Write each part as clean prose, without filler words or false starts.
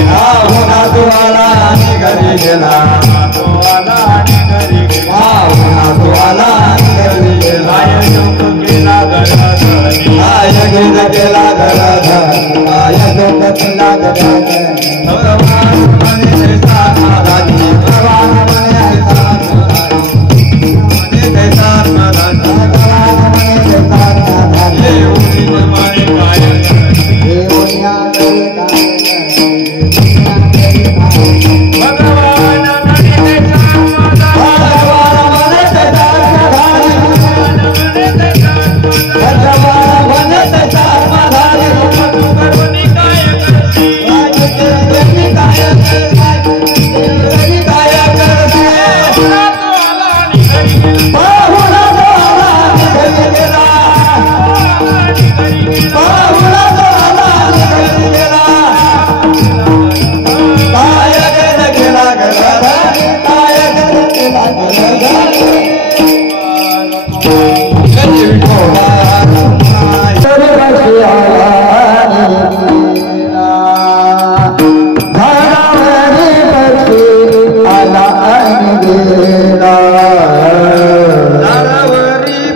पुन्हा तू आला आणि घरी गेला तू आला आणि घरी गेला पुन्हा तू आला आणि घरी गेला शोक केला घराधनी गीत केला घराधनी शोक केला घराधनी भगवान म्हणे कैसा महाराजी भगवान म्हणे कैसा महाराजी कैसा महाराजी भगवान म्हणे कैसा महाराजी उन्हीं जमाने काय हे उन्या करे काय भगवान म्हणे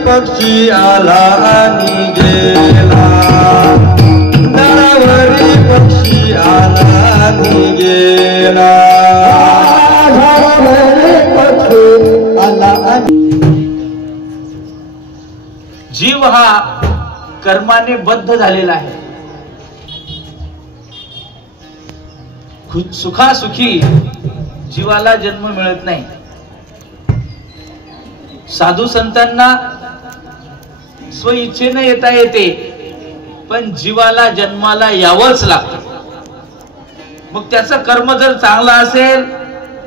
पक्षी आला आणि गेला दारावरी पक्षी आला आणि गेला दारावरी पक्षी आला जीव हा कर्माने बद्ध झालेला आहे. सुखासुखी जीवाला जन्म मिळत नाही. साधू संतांना स्वइच्छेने येता येते पण जीवाला जन्माला यावंच लागतं. मग त्याचं कर्म जर चांगला असेल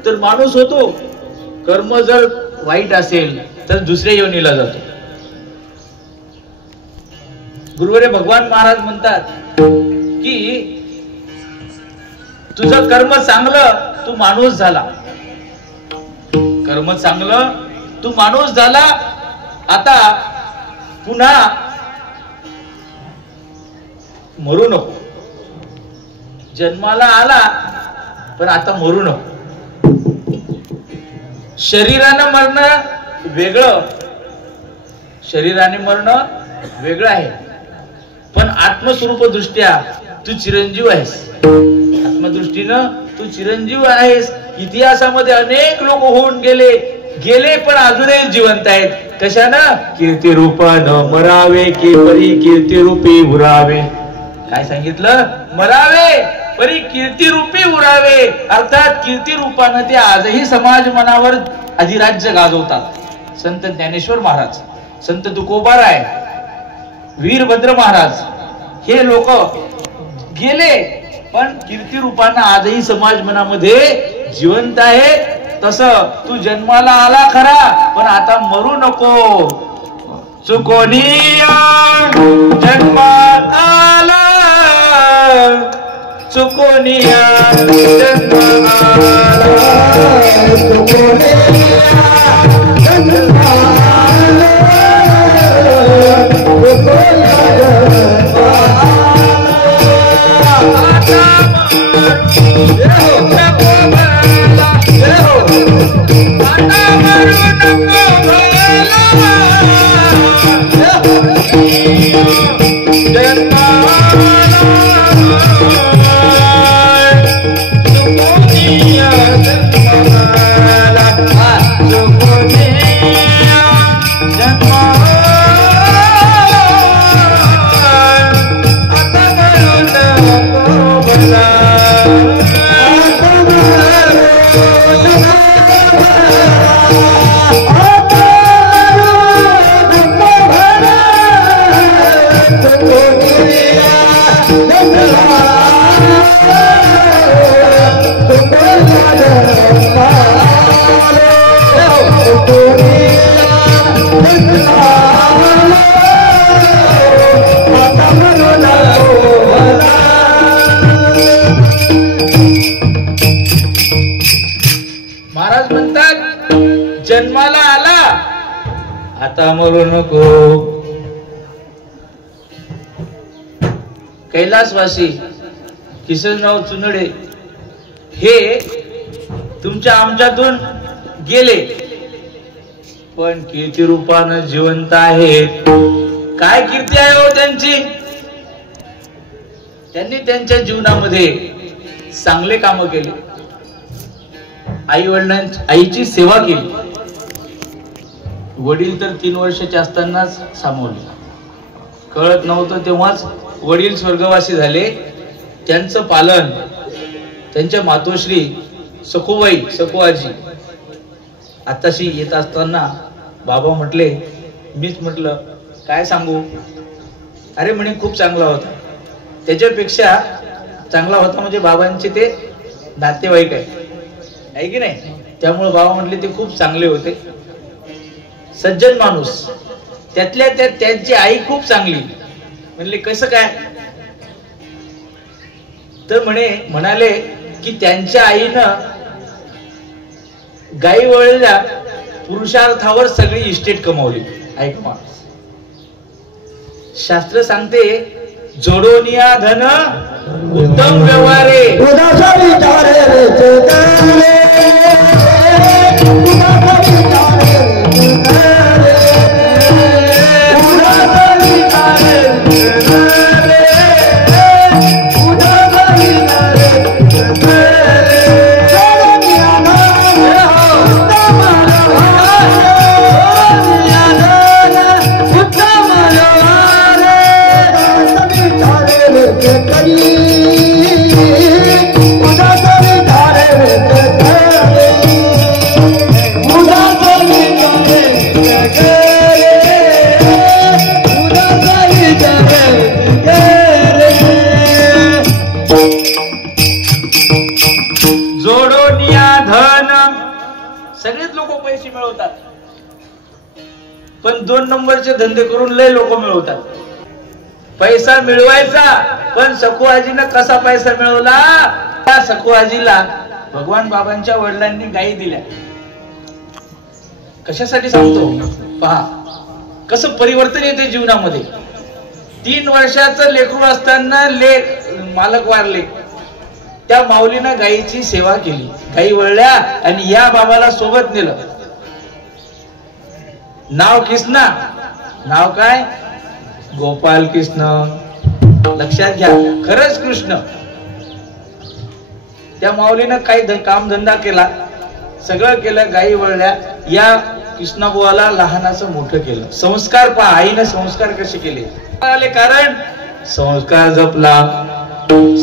तर माणूस होतो, कर्म जर वाईट असेल तर दुसऱ्या योनीला जातो. गुरुवरे भगवान महाराज म्हणतात की तुझं कर्म चांगलं तू माणूस झाला, कर्म चांगलं तू माणूस झाला. आता पुन्हा मरू नको. जन्माला आला पण आता मरू नको. शरीरानं मरणं वेगळं, शरीराने मरणं वेगळं आहे, पण आत्मस्वरूप दृष्ट्या तू चिरंजीव आहेस. आत्मदृष्टीनं तू चिरंजीव आहेस. इतिहासामध्ये अनेक लोक होऊन गेले पण अजूनही जिवंत आहेत. कशानं? कीर्ती रूपानं मरावे की परी कीर्ती रूपी उरावे. काय सांगितलं? मरावे परी कीर्ती रूपी उरावे. अर्थात कीर्ती रूपानं ते आजही समाज मनावर अधिराज्य गाजवतात. संत ज्ञानेश्वर महाराज, संत तुकोबाराय, वीरभद्र महाराज हे लोक गेले पण कीर्ती रूपानं आजही समाज मनामध्ये जिवंत आहे. तसं तू जन्माला आला खरा पण आता मरू नको. चुकोनिया जन्मात आला, चुकोनिया जन्मात आला, चुकोनिया महाराज म्हणतात जन्माला आला आता मरू नको. कैलासवासी किसनराव चुनडे हे तुमच्या आमच्यातून गेले, पण कीर्ती रूपानं जिवंत आहेत. काय कीर्ती आहे हो त्यांची? त्यांनी त्यांच्या जीवनामध्ये चांगले काम केले, आईची सेवा केली. वडील तर 3 वर्षाचे असतानाच सामावले, कळत नव्हतं तेव्हाच वडील स्वर्गवासी झाले. त्यांचं पालन त्यांच्या मातोश्री सखूबाई, सखूआजी आताशी येत असताना बाबा म्हटले, मीच म्हटलं काय सांगू? अरे म्हणे खूप चांगला होता. त्याच्यापेक्षा चांगला होता म्हणजे बाबांचे ते नातेवाईक आहे की नाही. त्यामुळे बाबा म्हटले ते खूप चांगले होते, सज्जन माणूस. त्यातल्या त्यात त्यांची आई खूप चांगली. म्हणले कसं काय? तर म्हणाले की त्यांच्या आईनं गाई वळल्या पुरुषार्थावर सगळी इस्टेट कमावली. ऐक माणूस, शास्त्र सांगते जोडोनिया धन उत्तम व्यवहारे. सगळेच लोक पैसे मिळवतात, पण 2 नंबरचे धंदे करून लय लोक मिळवतात. पैसा मिळवायचा, पण सखूआजीनं कसा पैसा मिळवला? त्या सखूआजीला भगवान बाबांच्या वडिलांनी गायी दिल्या. कशासाठी सांगतो पहा, कसं परिवर्तन येते जीवनामध्ये. 3 वर्षाचं लेकरू असताना मालक वारले, त्या माऊलीनं गायीची सेवा केली. गायी वळल्या आणि या बाबाला सोबत नेलं. नाव कृष्णा, नाव काय? गोपाल कृष्ण. लक्षात घ्या, खरंच कृष्ण. त्या माऊलीनं काही कामधंदा केला, सगळं केलं. गायी वळल्या, या कृष्णाबुवाला लहानाचं मोठं केलं. संस्कार पहा, आईनं संस्कार कसे केले. कारण संस्कार जपला.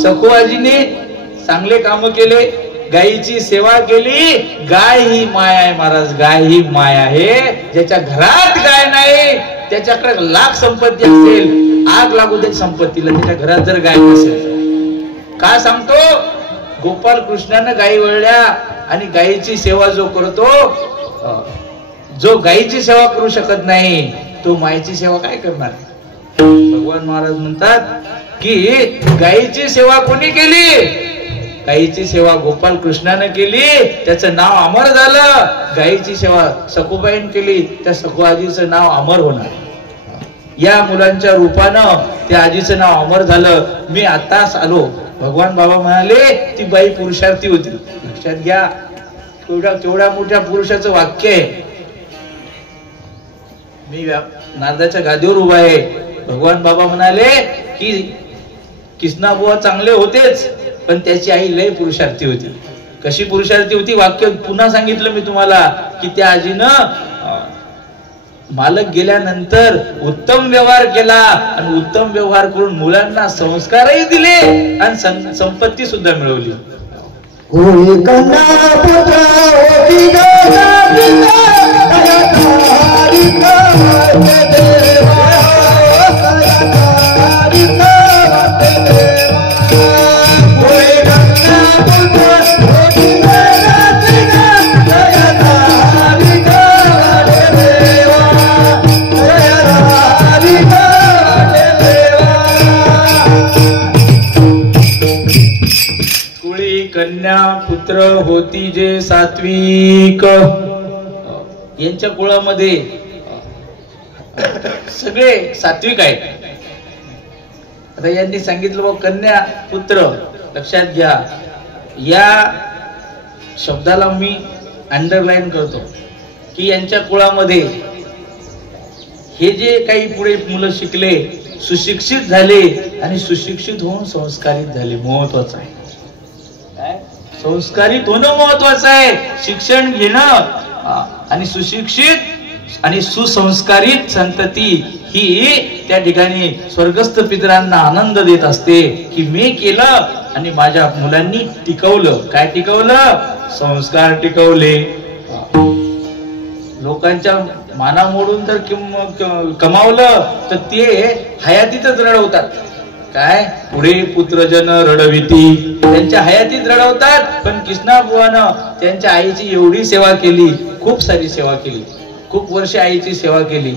सखूआजीने चांगले काम केले, गायीची सेवा केली. गाय ही माया आहे महाराज, गाय ही माया आहे. ज्याच्या घरात गाय नाही त्याच्याकडे लाख संपत्ती असेल, आग लागू दे संपत्तीला, त्याच्या घरात जर गाय नसेल. का सांगतो? गोपाल कृष्णानं गायी वळल्या आणि गायीची सेवा जो करतो, जो गायीची सेवा करू शकत नाही तो मायेची सेवा काय करणार? भगवान महाराज म्हणतात की गायीची सेवा कोणी केली? गायीची सेवा गोपाल कृष्णाने केली, त्याचं नाव अमर झालं. गायीची सेवा सखूबाईन केली, त्या सखूआजीचं नाव अमर होणार. या मुलांच्या रूपानं त्या आजीचं नाव अमर झालं. मी आताच आलो. भगवान बाबा म्हणाले ती बाई पुरुषार्थी होती. लक्षात घ्या, तेवढ्या मोठ्या पुरुषाचं वाक्य आहे. मी नारदाच्या गादीवर उभा आहे. भगवान बाबा म्हणाले की कृष्णाबुवा चांगले होतेच, पण त्याची आई लय पुरुषार्थी होती. कशी पुरुषार्थी होती? वाक्य पुन्हा सांगितलं मी तुम्हाला की त्या आजीनं मालक गेल्यानंतर उत्तम व्यवहार केला आणि उत्तम व्यवहार करून मुलांना संस्कारही दिले आणि संपत्ती सुद्धा मिळवली. कन्या पुत्र होती जे सात्विक. यांच्या कुळामध्ये सगळे सात्विक आहेत. आता यांनी सांगितलं बघ कन्या पुत्र. लक्षात घ्या, या शब्दाला मी अंडरलाईन करतो की यांच्या कुळामध्ये हे जे काही पुढे मुलं शिकले, सुशिक्षित झाले आणि सुशिक्षित होऊन संस्कारित झाले, महत्वाचं आहे. संस्कारित होणं महत्वाचं आहे. शिक्षण घेणं आणि सुशिक्षित आणि सुसंस्कारित संतती ही त्या ठिकाणी स्वर्गस्थ पितरांना आनंद देत असते की मी केलं आणि माझ्या मुलांनी टिकवलं. काय टिकवलं? संस्कार टिकवले. लोकांच्या माना मोडून जर कमावलं तर ते हयातीतच रडवतात. काय? पुढे पुत्रजन रडविती, त्यांच्या हयातीत रडवतात. पण कृष्णाबुवानं त्यांच्या आईची एवढी सेवा केली, खूप सारी सेवा केली, खूप वर्ष आईची सेवा केली.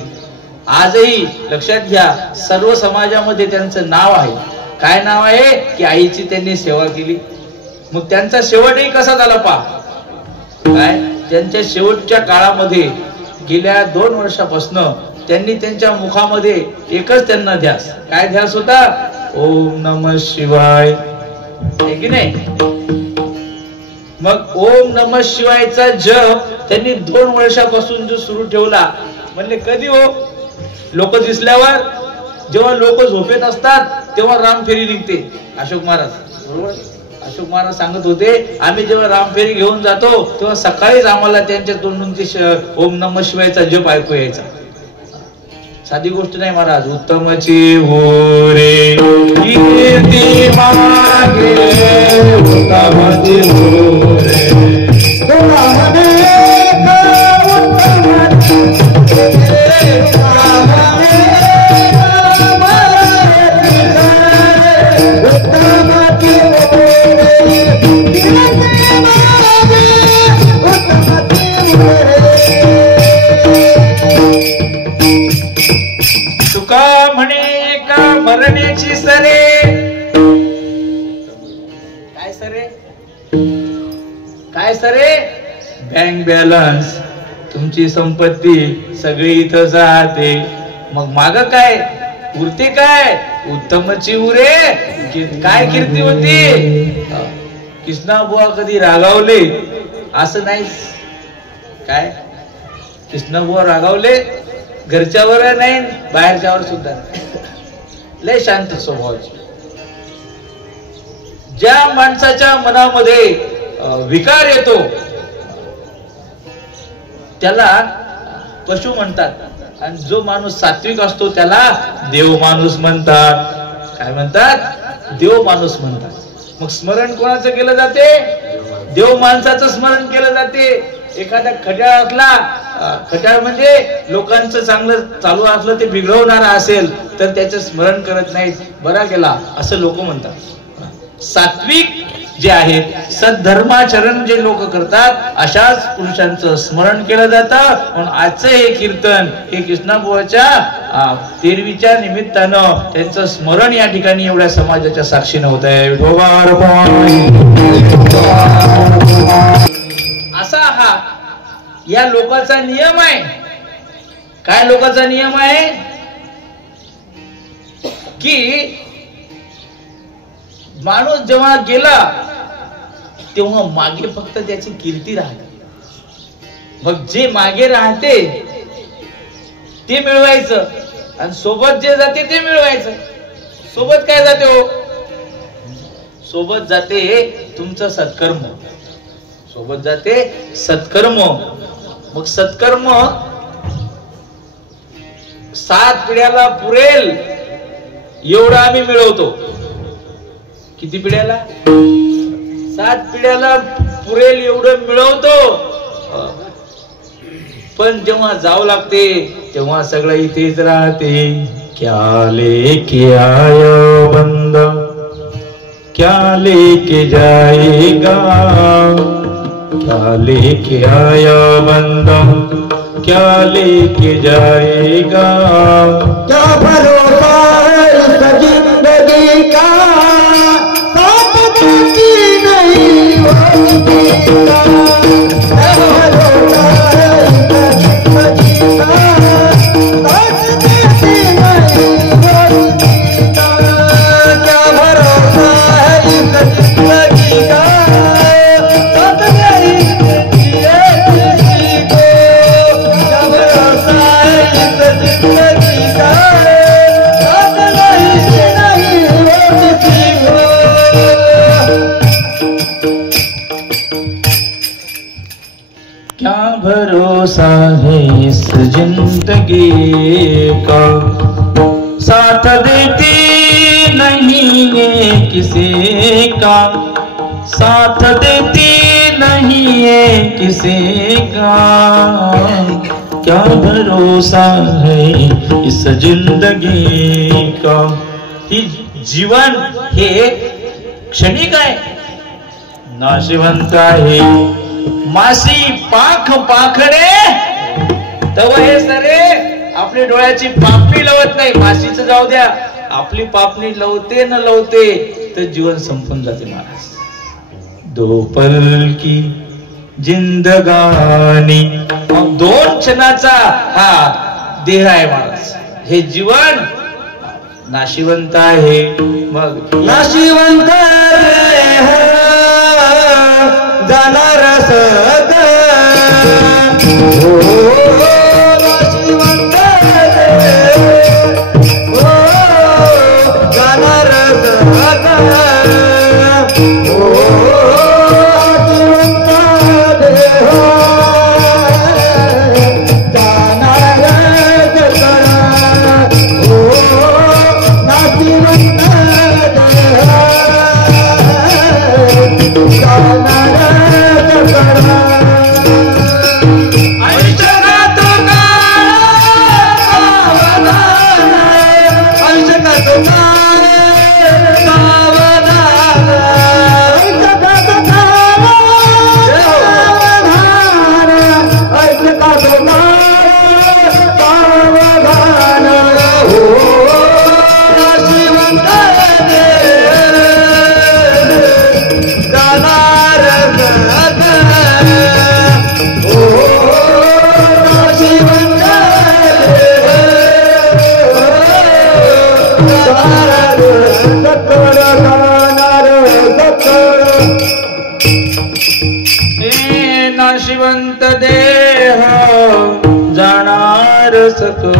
आजही लक्षात घ्या, सर्व समाजामध्ये त्यांचं नाव आहे. काय नाव आहे? की आईची त्यांनी सेवा केली. मग त्यांचा शेवटही कसा झाला पहा. काय? त्यांच्या शेवटच्या काळामध्ये गेल्या 2 वर्षापासून त्यांनी त्यांच्या मुखामध्ये एकच त्यांना ध्यास. काय ध्यास होता? ओम नमः शिवाय, आहे की नाही? मग ओम नमः शिवायचा जप त्यांनी 2 वर्षापासून जो सुरू ठेवला. म्हणले कधी हो? लोक दिसल्यावर, जेव्हा लोक झोपेत असतात तेव्हा रामफेरी निघते. अशोक महाराज बरोबर, अशोक महाराज सांगत होते, आम्ही जेव्हा रामफेरी घेऊन जातो तेव्हा सकाळीच आम्हाला त्यांच्या तोंडून ते ओम नमः शिवायचा जप ऐकू यायचा. साधी गोष्ट नाही महाराज. उत्तमची हो रे कीर्ती मागे, उत्तमची हो रे तुका म्हणे का मरण्याची सरे. काय सरे? काय सरे? बँक बॅलन्स, तुमची संपत्ती सगळी इथं जाते. मग माग काय उरते? काय? उत्तमची उरे. काय कीर्ती होती? कृष्णाबुवा कधी रागावले असं नाही. काय? कृष्णाबुवा रागावले घरच्यावर नाही, बाहेरच्यावर सुद्धा. लय शांत स्वभावाची. ज्या माणसाच्या मनामध्ये विकार येतो त्याला पशु म्हणतात आणि जो माणूस सात्विक असतो त्याला देव माणूस म्हणतात. काय म्हणतात? देव माणूस म्हणतात. मग स्मरण कोणाचं केलं जाते? देव माणसाचं स्मरण केलं जाते. एखादा खट्याळ असला, खट्याळ म्हणजे लोकांचं चांगलं चालू असलं ते बिघडवणारा असेल तर त्याचं स्मरण करत नाहीत, बरा गेला असं लोक म्हणतात. सात्विक जे आहेत, सद्धर्माचरण जे लोक करतात अशाच पुरुषांचं स्मरण केलं जातं. म्हणून आजचं हे कीर्तन हे कृष्णाबुवाच्या 13वीच्या निमित्तानं त्यांचं स्मरण या ठिकाणी एवढ्या समाजाच्या साक्षीनं होत आहे. असा हा या लोकांचा नियम आहे. काय लोकांचा नियम आहे? की माणूस जेव्हा गेला तेव्हा मागे फक्त त्याची कीर्ती राहते. मग जे मागे राहते ते मिळवायचं आणि सोबत जे जाते ते मिळवायचं. सोबत काय जाते हो? सोबत जाते तुमचं सत्कर्म, सोबत जाते सत्कर्म. मग सत्कर्म 7 पिढ्याला पुरेल एवढं आम्ही मिळवतो. किती पिढ्याला? 7 पिढ्याला पुरेल एवढं मिळवतो. पण जेव्हा जावं लागते तेव्हा सगळं इथेच राहते. क्या लेके आयो बंदा, क्या लेके जाएगा, क्या लेके आया बंदा, क्या लेके जाएगा. क्या भरोसा है इस जिंदगी का, साथ देती नहीं होगी का. क्या भरोसा है इस जिंदगी का, साथ देती नहीं होगी का. क्या भरोसा है इस जिंदगी का. भरोसा है इस जिंदगी का, साथ देती नहीं है किसी का, साथ देती नहीं है किसी का, क्या भरोसा है इस जिंदगी का। ही जीवन हे क्षणिक आहे, नाशिवंत आहे। मासी पाख पाखडे तव हे सरे आपली डोळ्याची पापणी लवत नाही, माशीचं जाऊ द्या, आपली पापणी लवते न लवते तर जीवन संपून जाते महाराज। दो पल की जिंदगानी, दोन क्षणाचा हा देह आहे महाराज, हे जीवन नाशिवंत आहे। मग नाशिवंत देह जाणार सदा, हो नाशिवंत देह हो जाणार सदा, हो नाशिवंत देह जाणार सदा, हो नाशिवंत नाशिवंत देह जाणार सकळ,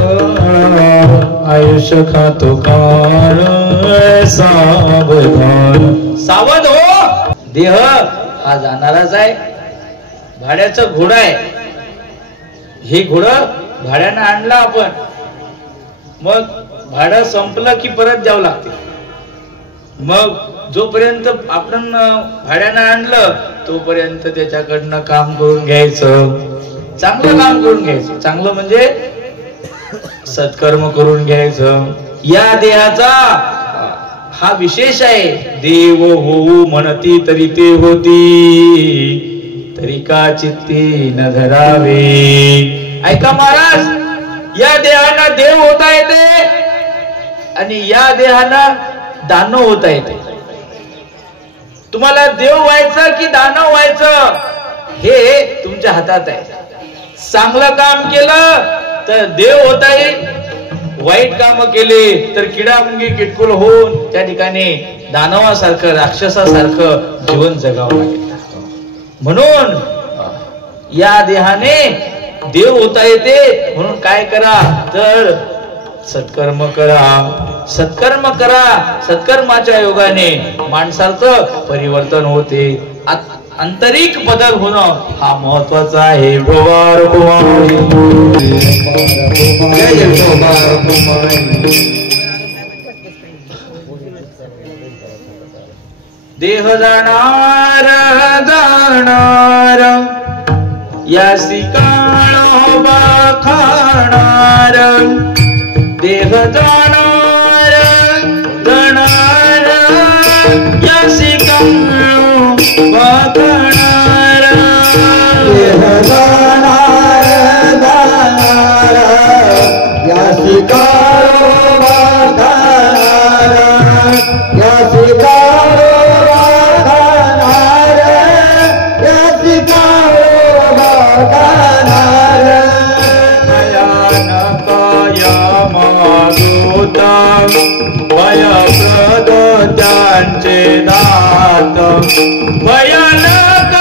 आयुष्य खातो काळ सावधान। सावध हो, देह हा जाणाराच आहे, भाड्याचं घोडं आहे, हे घोडं भाड्यानं आणलं आपण, मग भाडं संपलं की परत द्यावं लागते। मग जोपर्यंत आपण भाड्यानं आणलं तोपर्यंत त्याच्याकडनं काम करून घ्यायचं, चांगलं काम करून घ्यायचं, चांगलं म्हणजे सत्कर्म करून घ्यायचं। या देहाचा हा विशेष आहे, देव होऊ म्हणती तरी ते होती, तरी का चित्ती न धरावे। ऐका महाराज, या देहाना देव होता येते आणि या देहाना दानव होता येते। तुम्हाला देव व्हायचं की दानव व्हायचं हे तुमच्या हातात आहे। चांगलं काम केलं तर देव होता येईल, वाईट काम केले तर किडामुंगी किटकुल होऊन त्या ठिकाणी दानवासारखं राक्षसासारखं जीवन जगावं लागेल। म्हणून या देहाने देव होता येते, म्हणून काय करा तर सत्कर्म करा, सत्कर्म करा। सत्कर्माच्या योगाने माणसाचं परिवर्तन होते, आंतरिक बदल होणं हा महत्वाचा आहे। देह जाणार जाणार यासी काळ खाणार, देह जाणार जाणार यासी काळ खाणार, देह जाणार जाणार यासी काळ खाणार, यासी काळ खाणार, यासी काळ खाणार। भयप्रद त्यांचे दात, भयानक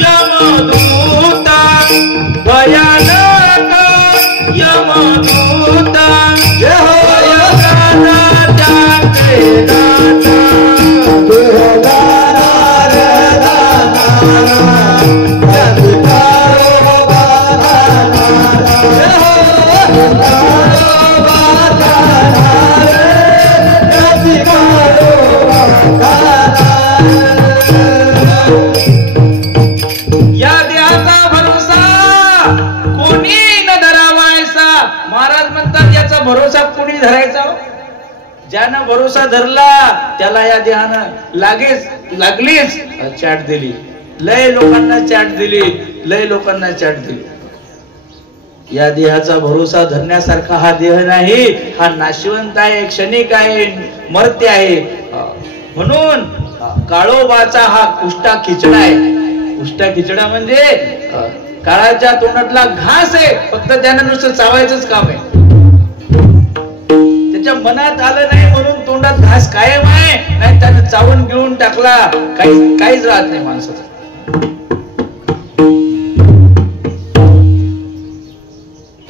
यमदूता, भयानक यमदूता, भयप्रद त्यांचे दात, देह जाणार जाणार यासी काळ ज्यानं भरोसा धरला त्याला या देहानं लागलीच चाट दिली. लय लोकांना चाट दिली, लय लोकांना चाट दिली. या देहाचा भरोसा धरण्यासारखा हा देह नाही. हा नाशवंत आहे, क्षणिक आहे, मर्त्य आहे. म्हणून काळोबाचा हा कुष्टा खिचडा आहे. कुष्टा खिचडा म्हणजे काळाच्या तोंडातला घास आहे. फक्त त्यानं नुसतं चावायचंच काम आहे. त्याच्या मनात आलं नाही म्हणून तोंडात घास कायम आहे. नाही त्यानं चावून गिळून टाकला काहीच राहत नाही माणसाचं.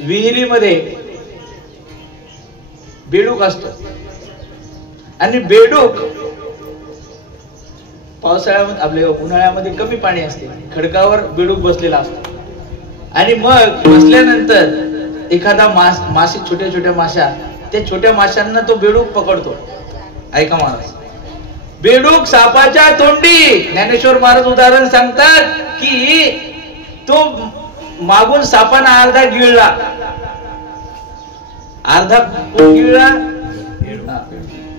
विहिरीमध्ये बेडूक असतो आणि बेडूक पावसाळ्यामध्ये आपल्या उन्हाळ्यामध्ये कमी पाणी असते. खडकावर बेडूक बसलेला असतो आणि मग बसल्यानंतर एखादा मासे छोट्या छोट्या माशा, त्या छोट्या माशांना तो बेडूक पकडतो. ऐका महाराज, बेडूक सापाच्या तोंडी. ज्ञानेश्वर महाराज उदाहरण सांगतात की तो मागून सापानं अर्धा गिळला, अर्धा गिळला.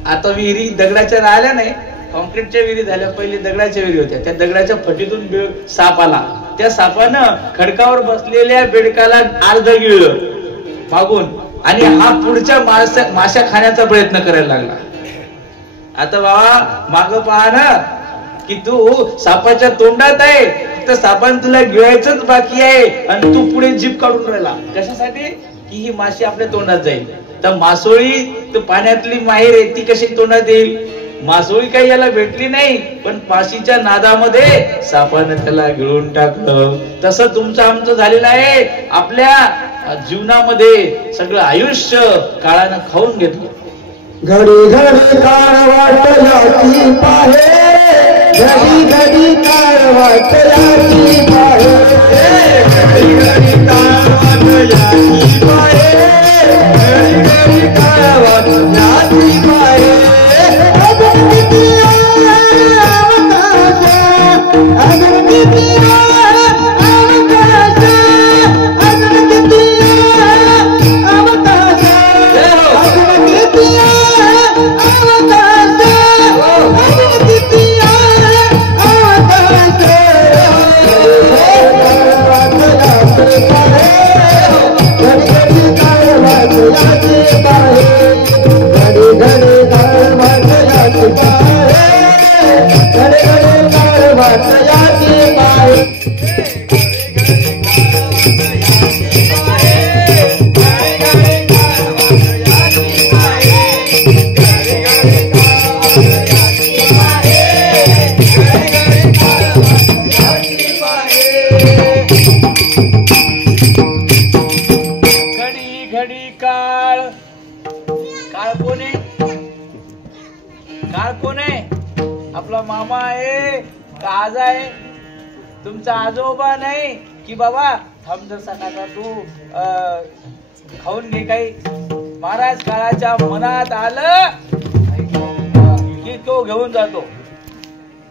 आता विहिरी दगडाच्या राहिल्या नाही, कॉन्क्रीटच्या विहिरी झाल्या. पहिले दगडाच्या विहिरी होत्या. त्या दगडाच्या फटीतून साप आला. त्या सापानं खडकावर बसलेल्या बेडकाला अर्ध गिळलं मागून आणि हा पुढच्या माशा खाण्याचा प्रयत्न करायला लागला. आता बाबा माग पहा ना की तू सापाच्या तोंडात आहे, तर सापान तुला गिळायचंच बाकी आहे आणि तू पुढे जीभ काढून राहिला. कशासाठी? की ही माशी आपल्या तोंडात जाईल. तर मासोळी तर पाण्यातली माहेर आहे, ती कशी तोंडात येईल? मासोळी काही याला भेटली नाही, पण माशीच्या नादामध्ये सापानं त्याला गिळून टाकलं. तसं तुमचं आमचं झालेलं आहे. आपल्या जीवनामध्ये सगळं आयुष्य काळानं खाऊन घेतलं. घडी घडी काळ वाटल्याची पाहे, घडी घडी काळ वाटल्याची पाहे, घडी घडी काळ वाटल्याची पाहे, घडी घडी काळ वाटल्याची पाहे. अजून किती अवकाश, अजून किती अवकाश, अजून किती अवकाश, अजून किती मामा आहे का आज आहे? तुमचा आजोबा नाही की बाबा थांब जसा काका तू खाऊन घे काही. महाराज काळाच्या मनात आलं की तो घेऊन जातो.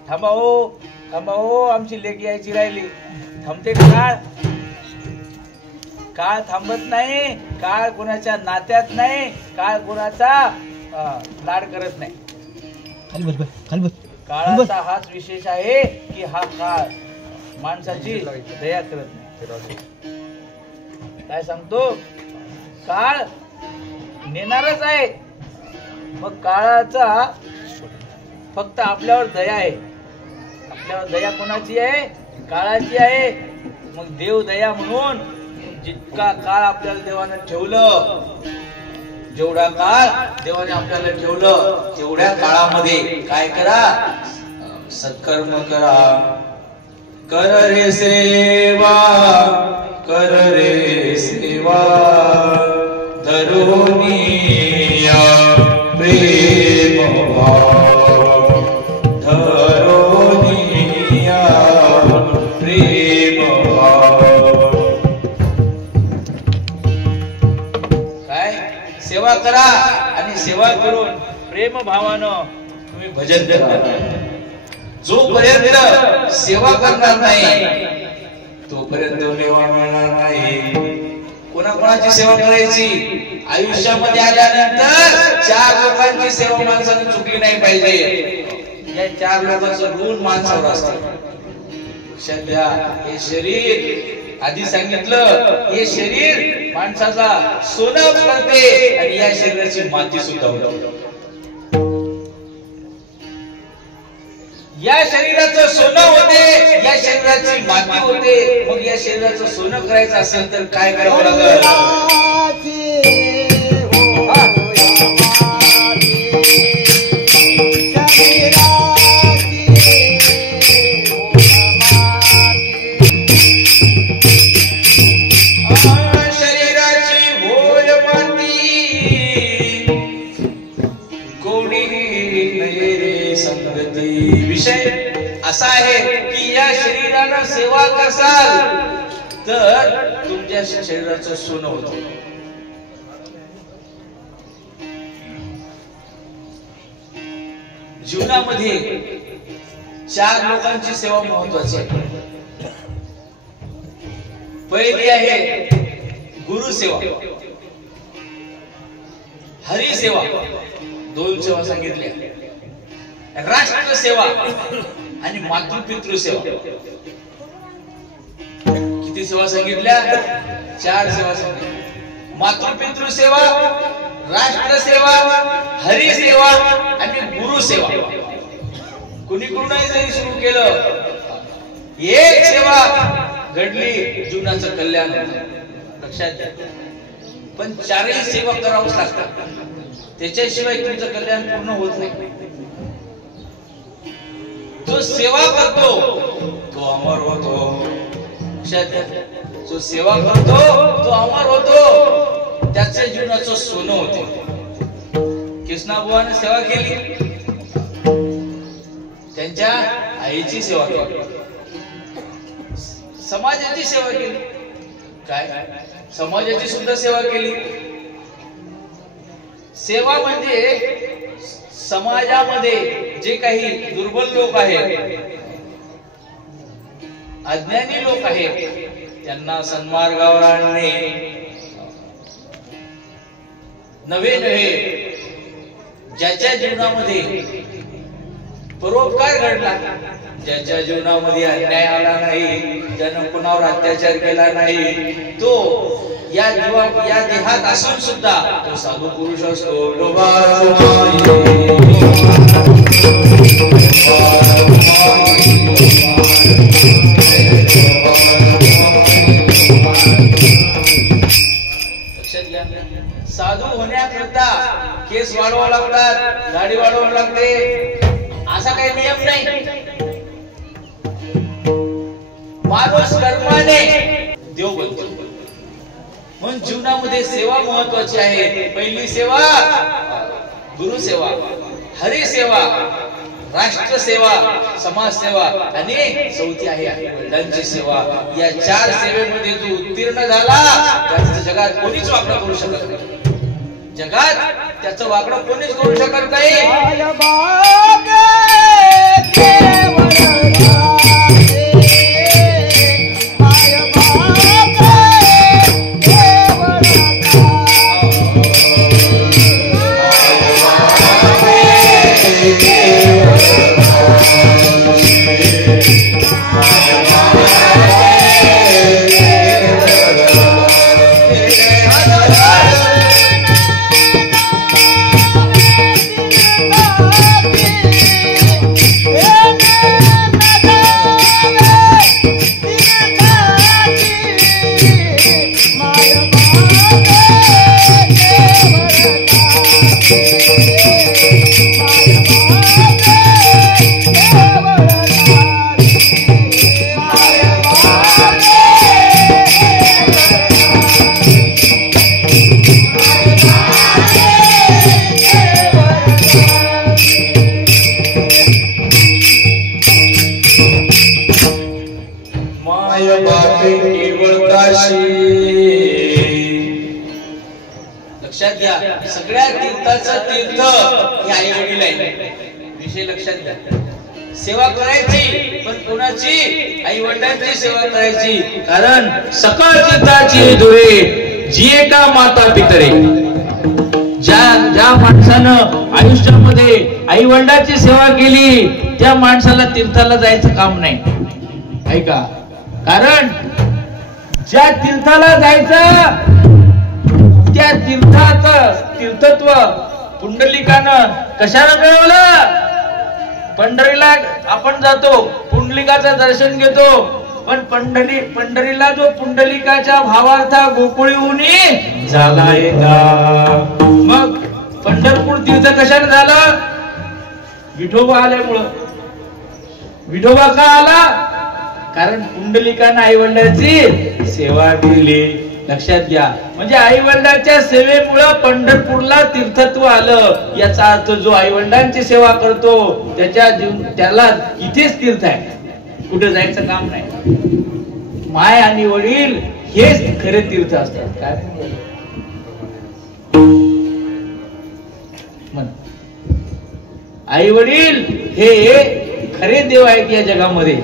थांबा हो आमची लेक यायची राहिली. थांबते काळ? काळ थांबत नाही. काळ कोणाच्या नात्यात नाही. काळ कोणाचा लाड करत नाही. काळाचा हाच विशेष आहे की हा काळ माणसाची दया करत नाही. काय सांगतो? काळ नेणारच आहे. मग काळाचा फक्त आपल्यावर दया आहे. आपल्यावर दया कोणाची आहे? काळाची आहे. मग देव दया म्हणून जितका काळ आपल्याला देवानं ठेवलं, जेवढा काळ देवाने आपल्याला ठेवलं तेवढ्या काळामध्ये काय करा? सत्कर्म करा. कर रे सेवा, कर रे सेवा, धरुनिया प्रेम भाव, धरुनिया प्रेम भाव. काय? सेवा करा आणि सेवा करून प्रेम भावानं तुम्ही भजन करा. जोपर्यंत सेवा करणार नाही तोपर्यंत मेवा मिळणार नाही. कोणाकोणाची सेवा करायची? आयुष्यामध्ये आल्यानंतर 4 लोकांची सेवा माणसाने चुकली नाही पाहिजे. या 4 लोकांचं ऋण माणसावर असतं. सध्या हे शरीर आधी सांगितलं, हे शरीर माणसाचा सोनं करते आणि या शरीराची माती सुद्धा होते. या शरीराचं सोनं होते, या शरीराची माती होते. मग या शरीराचं सोनं करायचं असेल तर काय करावं लागेल? विषय असा आहे की या शरीराला सेवा करसाल तर तुमच्या शरीराचं सोनं होतं. जीवनामध्ये 4 लोकांची सेवा महत्वाची आहे. पहिली आहे गुरुसेवा, हरिसेवा, 2 सेवा सांगितल्या, राष्ट्र सेवा आणि मातृपितृ सेवा. किती सेवा सांगितल्या? 4 सेवा सांगितल्या. मातृपितृ सेवा, राष्ट्र सेवा, हरी सेवा आणि गुरु सेवा. कुणी कुणाही जरी सुरू केलं, एक सेवा घडली, जीवनाचं कल्याण लक्षात घ्या. पण 4ही सेवा करावंच लागतात, त्याच्याशिवाय तुमचं कल्याण पूर्ण होत नाही. जो सेवा करतो तो अमर होतो. जो सेवा करतो तो अमर होतो, त्याच्या जीवनाचं सोनं होते. कृष्णाबुवाने सेवा केली, त्यांच्या आईची सेवा केली, समाजाची सेवा केली. काय? समाजाची सुद्धा सेवा केली. सेवा म्हणजे समाजामध्ये जे काही दुर्बल लोक आहेत, अज्ञानी लोक आहेत, त्यांना सन्मार्गावर आणणे. नवे ज्याच्या जीवनामध्ये परोपकार घडला, ज्याच्या जीवनामध्ये अन्याय आला नाही, ज्यानं कुणावर अत्याचार केला नाही, तो या देहात असून सुद्धा तो साधू पुरुष असतो. साधू होण्याकरता केस वाढवावं लागतात, दाढी वाढवावी लागते, असा काही नियम नाही. माणूस कर्माने देव बनतो. म्हणून जीवनामध्ये सेवा महत्वाची आहे. पहिली सेवा गुरुसेवा, हरिसेवा, राष्ट्रसेवा, समाजसेवा आणि 4थी आहे वडिलांची सेवा. या 4 सेवेमध्ये जो उत्तीर्ण झाला त्याचं जगात कोणीच वाकडं करू शकत नाही. जगात त्याचं वाकडं कोणीच करू शकत नाही. लक्षात घ्या, सगळ्या तीर्थाचं तीर्थ हे आई वडील आहे. विषय लक्षात घ्या. सेवा करायची पण कोणाची? आई वडिलांची सेवा करायची. कारण सकळ तीर्थाची धुरे जिये का माता पितरे. ज्या माणसानं आयुष्यामध्ये आई वडिलांची सेवा केली त्या माणसाला तीर्थाला जायचं काम नाही. ऐका, कारण ज्या तीर्थाला जायचं त्या तीर्थाचं तीर्थत्व पुंडलिकानं कशाला मिळवलं? पंढरीला आपण जातो, पुंडलिकाचं दर्शन घेतो, पण पंढरीला जो पुंडलिकाच्या भावार्था गोकुळीहुनी झाला येता. मग पंढरपूर तीर्थ कशाने झालं? विठोबा आल्यामुळं. विठोबा का आला? कारण पुंडलिकानं आई वडिलांची सेवा केली. लक्षात घ्या, म्हणजे आई वडिलांच्या सेवेमुळं पंढरपूरला तीर्थत्व आलं. याचा अर्थ जो आई वडिलांची सेवा करतो त्याला इथेच तीर्थ आहे, कुठे जायचं काम नाही. माय आणि वडील हेच खरे तीर्थ असतात. काय आई वडील हे खरे देव आहेत या जगामध्ये.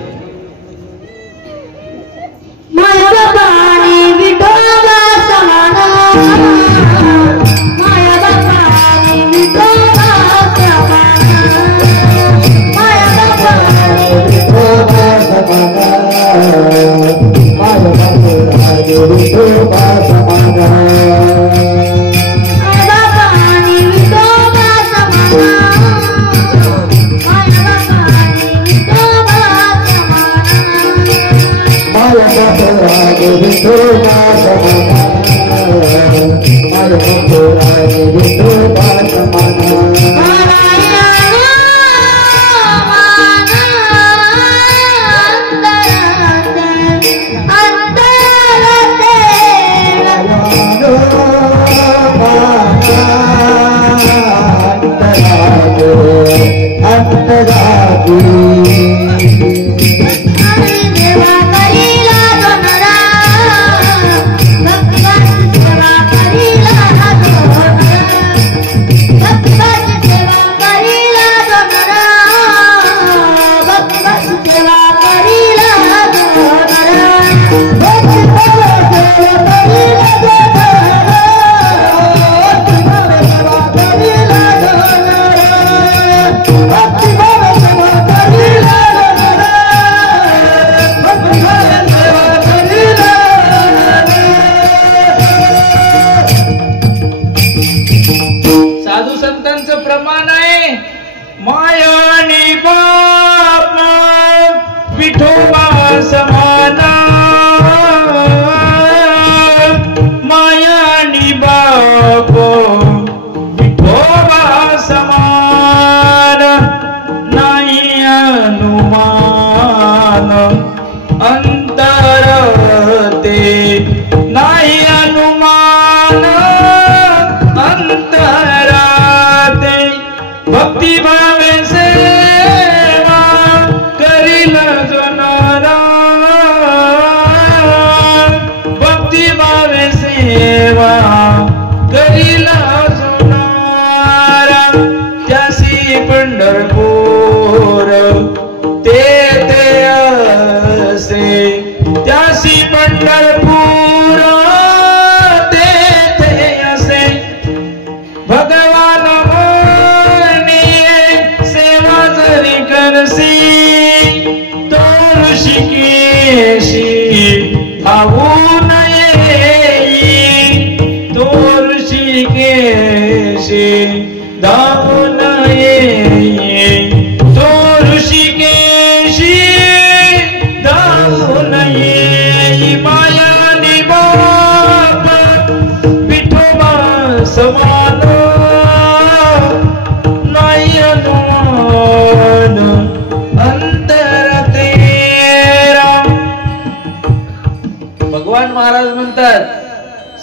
भगवान महाराज म्हणतात,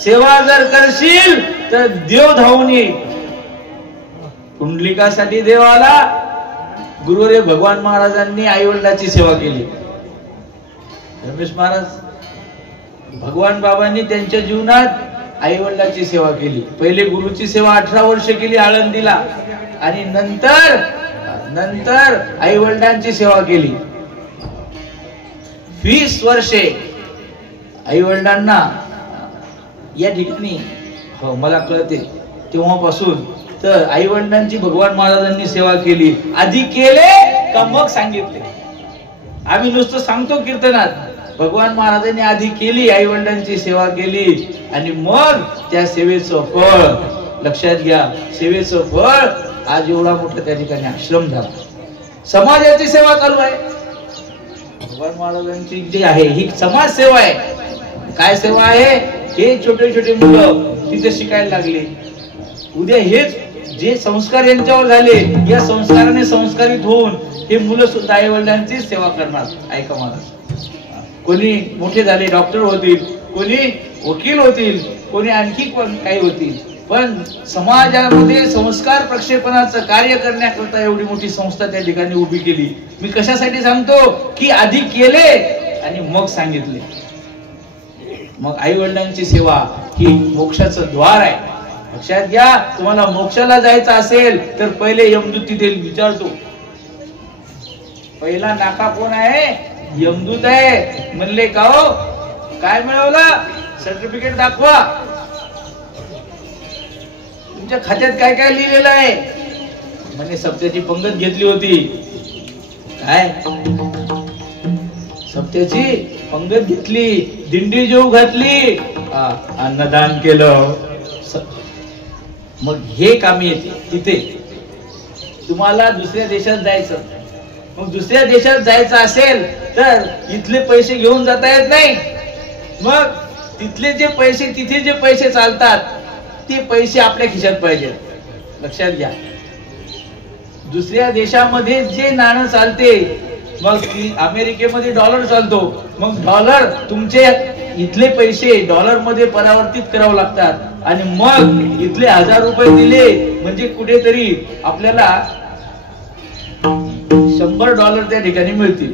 सेवा जर करशील तर देव धावून येईल. पुंडलिकासाठी देव आला. गुरुदेव भगवान महाराजांनी आई वडिलांची सेवा केली. रमेश महाराज भगवान बाबांनी त्यांच्या जीवनात आई वडिलांची सेवा केली. पहिले गुरुची सेवा 18 वर्ष केली आळंदीला, आणि नंतर आई वडिलांची सेवा केली. 20 वर्षे आई वडिलांना या ठिकाणी, हो मला कळते, तेव्हापासून तर आई वडिलांची भगवान महाराजांनी सेवा केली, आधी केले का मग सांगितले. आम्ही नुसतं सांगतो कीर्तनात, भगवान महाराजांनी आधी केली, आई वडिलांची सेवा केली आणि मग त्या सेवेचं फळ. लक्षात घ्या, सेवेचं फळ आज एवढा मोठा त्या ठिकाणी आश्रम झाला, समाजाची सेवा चालू आहे. भगवान महाराजांची जी आहे ही समाज सेवा आहे. काय सेवा आहे? हे छोटे छोटे मुलं तिथे शिकायला लागले, उद्या हेच जे संस्कार यांच्यावर झाले, या संस्काराने संस्कारित होऊन हे मुलं सुद्धा आई वडिलांची सेवा करणार. ऐका महाराज, कोणी मोठे झाले डॉक्टर होतील, कोणी वकील होतील, कोणी आणखी काही होतील, पण समाजामध्ये संस्कार प्रक्षेपणाचं कार्य करण्याकरता एवढी मोठी संस्था त्या ठिकाणी उभी केली. मी कशासाठी सांगतो की आधी केले आणि मग सांगितले. मग आई वडिलांची सेवा ही मोक्षाचं द्वार आहे. लक्षात घ्या, तुम्हाला मोक्षाला जायचं असेल तर पहिले यमदूत तिथे विचारतो. पहिला नाका कोण आहे? यमदूत आहे. म्हणले का हो, काय मिळवलं? सर्टिफिकेट दाखवा. तुमच्या खात्यात काय काय लिहिलेलं आहे? म्हणजे सप्त्याची पंगत घेतली होती. काय सप्त्याची पंगत घेतली, दिंडी जेव घातली, अन्नदान केलं. मग हे कामी येते. तिथे तुम्हाला दुसऱ्या देशात जायचं, मग दुसऱ्या देशात जायचं असेल तर इथले पैसे घेऊन जाता येत नाही. मग तिथले जे पैसे, तिथे जे पैसे चालतात ते पैसे आपल्या खिशात पाहिजे. लक्षात घ्या, दुसऱ्या देशामध्ये जे नाणं चालते, मग अमेरिकेमध्ये डॉलर चालतो, मग डॉलर तुमचे इथले पैसे डॉलर मध्ये परावर्तित करावं लागतात आणि मग इथले 1000 रुपये दिले म्हणजे कुठेतरी आपल्याला $100 त्या ठिकाणी मिळतील.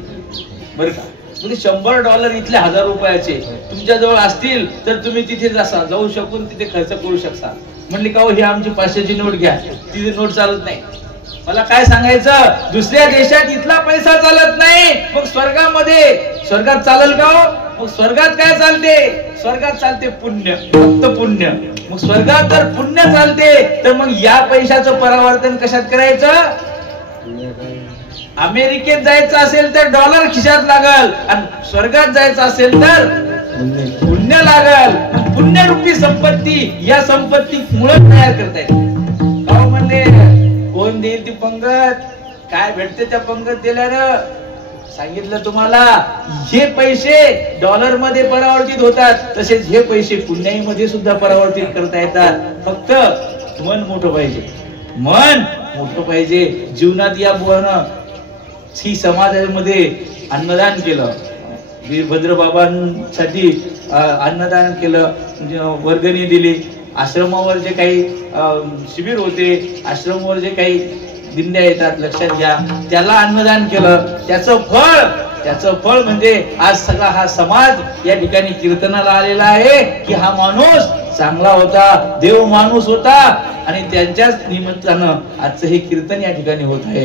बरं का? म्हणजे $100 इथले 1000 रुपयाचे तुमच्या जवळ असतील तर तुम्ही तिथे जाऊ शकून तिथे खर्च करू शकता. म्हणले का हो, ही आमची 500ची नोट घ्या. तिथे नोट चालत नाही. मला काय सांगायचं, दुसऱ्या देशात इथला पैसा चालत नाही, मग स्वर्गात चालेल का हो? मग स्वर्गात काय चालते? स्वर्गात चालते पुण्य, फक्त पुण्य. मग स्वर्गात जर पुण्य चालते तर मग या पैशाचं परावर्तन कशात करायचं? अमेरिकेत जायचं असेल तर डॉलर खिशात लागल आणि स्वर्गात जायचं असेल तर पुण्य लागल. पुण्यरूपी संपत्ती, या संपत्ती मुळे तयार करता येते. का म्हणले कोण देईल ती पंगत? काय भेटते त्या पंगत दिल्यानं? सांगितलं तुम्हाला, हे पैसे डॉलर मध्ये परावर्तित होतात, तसेच हे पैसे पुण्याई मध्ये सुद्धा परावर्तित करता येतात. फक्त मन मोठं पाहिजे, मन मोठं पाहिजे. जीवनात या बुवानं ही समाजामध्ये अन्नदान केलं, वीरभद्र बाबांसाठी अन्नदान केलं, वर्गणी दिली. आश्रमावर जे काही शिबिर होते, आश्रमावर जे काही दिंड्या येतात, लक्षात घ्या, त्याला अन्नदान केलं. त्याचं फळ म्हणजे आज सगळा हा समाज या ठिकाणी कीर्तनाला आलेला आहे की हा माणूस चांगला होता, देव माणूस होता आणि त्यांच्याच निमित्तानं आजचं हे कीर्तन या ठिकाणी होत आहे.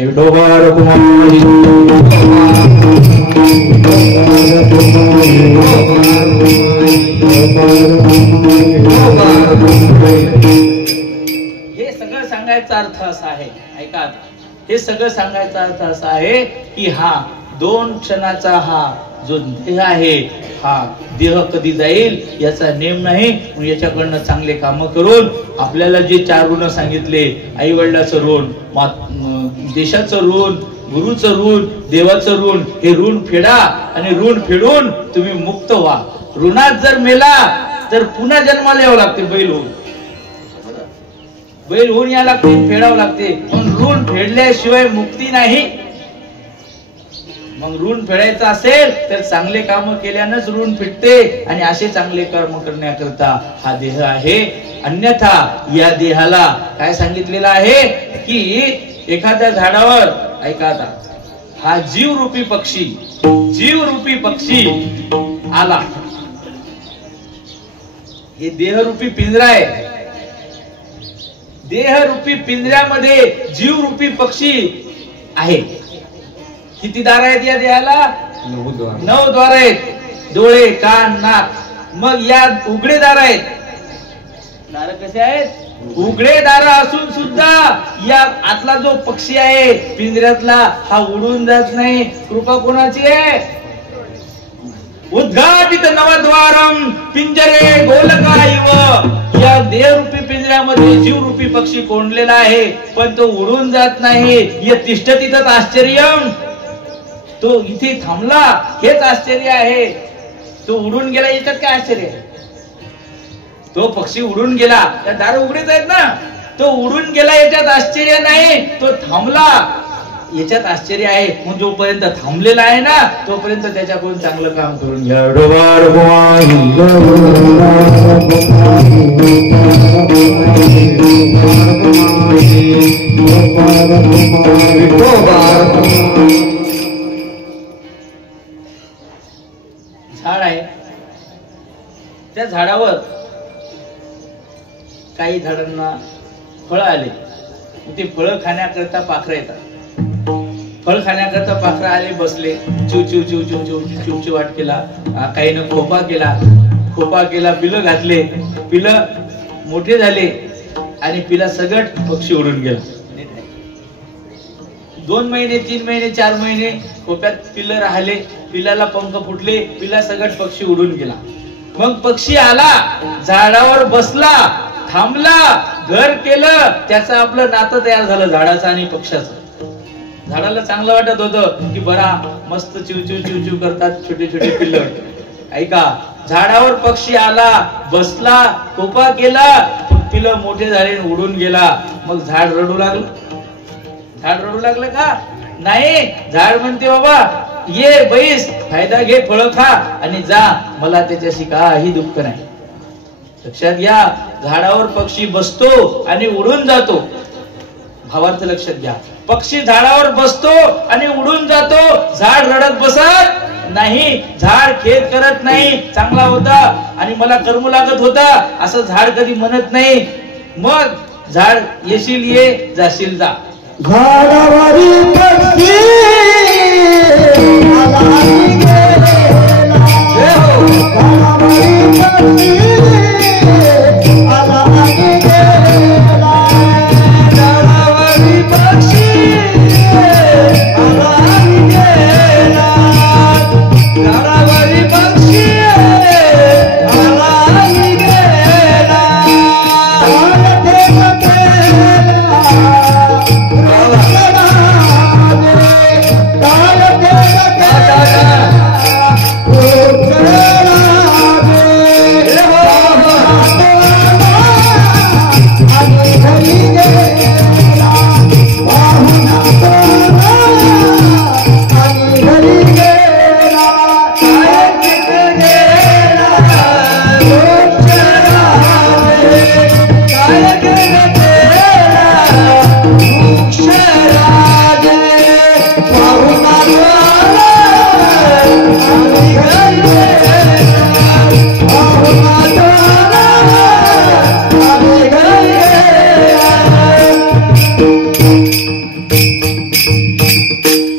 हे सगळं सांगायचा अर्थ असा आहे, ऐका, हे सगळं सांगायचा अर्थ असा आहे की हा 2 क्षणाचा हा जो देह आहे, हा देह कधी जाईल याचा नेम नाही. याच्याकडनं चांगले काम करून आपल्याला जे 4 ऋण सांगितले, आई वडिलाचं ऋण, देशाचं ऋण, गुरुचं ऋण, देवाचं ऋण, हे ऋण फेडा आणि ऋण फेडून तुम्ही मुक्त व्हा. ऋणात जर मेला तर पुन्हा जन्माला यावं लागते, बैल होऊन या लागते, फेडावं लागते. पण ऋण फेडल्याशिवाय मुक्ती नाही. मग ऋण फेडायचं असेल तर चांगले काम केल्यानंच ऋण फिटते आणि असे चांगले कर्म करण्याकरता हा देह आहे. अन्यथा या देहाला काय सांगितलेलं आहे की एखाद्या झाडावर, ऐका आता, हा जीवरूपी पक्षी आला. हे देहरूपी पिंजरा आहे. देहरूपी पिंजऱ्यामध्ये जीवरूपी पक्षी आहे. किती दार आहेत या देहाला? 9 द्वार आहेत. डोळे, कान, नाक. मग या उघडे दार आहेत. दार कसे आहेत? उघडे दार असून सुद्धा या आतला जो पक्षी आहे पिंजऱ्यातला हा उडून जात नाही. कृपा कोणाची आहे? उद्घाटित नवद्वारम पिंजरे गोलकाइव. या देवरूपी पिंजऱ्यामध्ये जीवरूपी पक्षी कोंडलेला आहे पण तो उडून जात नाही. ये तिष्ठतीतच आश्चर्यम. तो इथे थांबला हेच आश्चर्य आहे. तो उडून गेला याच्यात काय आश्चर्य आहे? तो पक्षी उडून गेला, त्या दार उघडेच आहेत ना. तो उडून गेला याच्यात आश्चर्य नाही, तो थांबला याच्यात आश्चर्य आहे. मग जोपर्यंत थांबलेला आहे ना तोपर्यंत त्याच्याकडून चांगलं काम करून घ्या. झाड आहे, त्या झाडावर काही झाडांना फळं आले. ते फळं खाण्याकरता पाखरं येतात. फळ खाण्याकरता पाखरं आले, बसले, चिव चिव चिव चिव चिव चिव चिव वाट केला. काहीनं खोपा केला, पिलं घातले, पिलं मोठे झाले आणि पिला सगट पक्षी उडून गेला. 2 महिने 3 महिने 4 महिने खोप्यात पिलं राहिले, पिलाला पंख फुटले, पिला सगट पक्षी उडून गेला. मग पक्षी आला, झाडावर बसला, थांबला, घर केलं. त्याचं आपलं नातं तयार झालं झाडाचं आणि पक्षाचं. झाडाला चांगलं वाटत होतं की बरा मस्त चिव चिव चिव चिव करतात छोटे छोटे पिल्लं. ऐका, झाडावर पक्षी आला, बसला, खोपा केला, पिलं मोठे झाले, उडून गेला. मग झाड रडू लागलं. झाड रडू लागलं का? नाही. झाड म्हणते बाबा ये बैस, फायदा घे, फळं खा आणि जा, मला त्याच्याशी काही दुःख नाही. लक्षात घ्या, झाडावर पक्षी बसतो आणि उडून जातो. भावार्थ लक्षात घ्या. पक्षी झाडावर बसतो आणि उडून जातो. झाड रडत बसत नाही, झाड खेद करत नाही. चांगला होता आणि मला कर्म लागत होता असं झाड कधी म्हणत नाही. मग झाड येशील ये, जाशील जा. झाडावरी पक्षी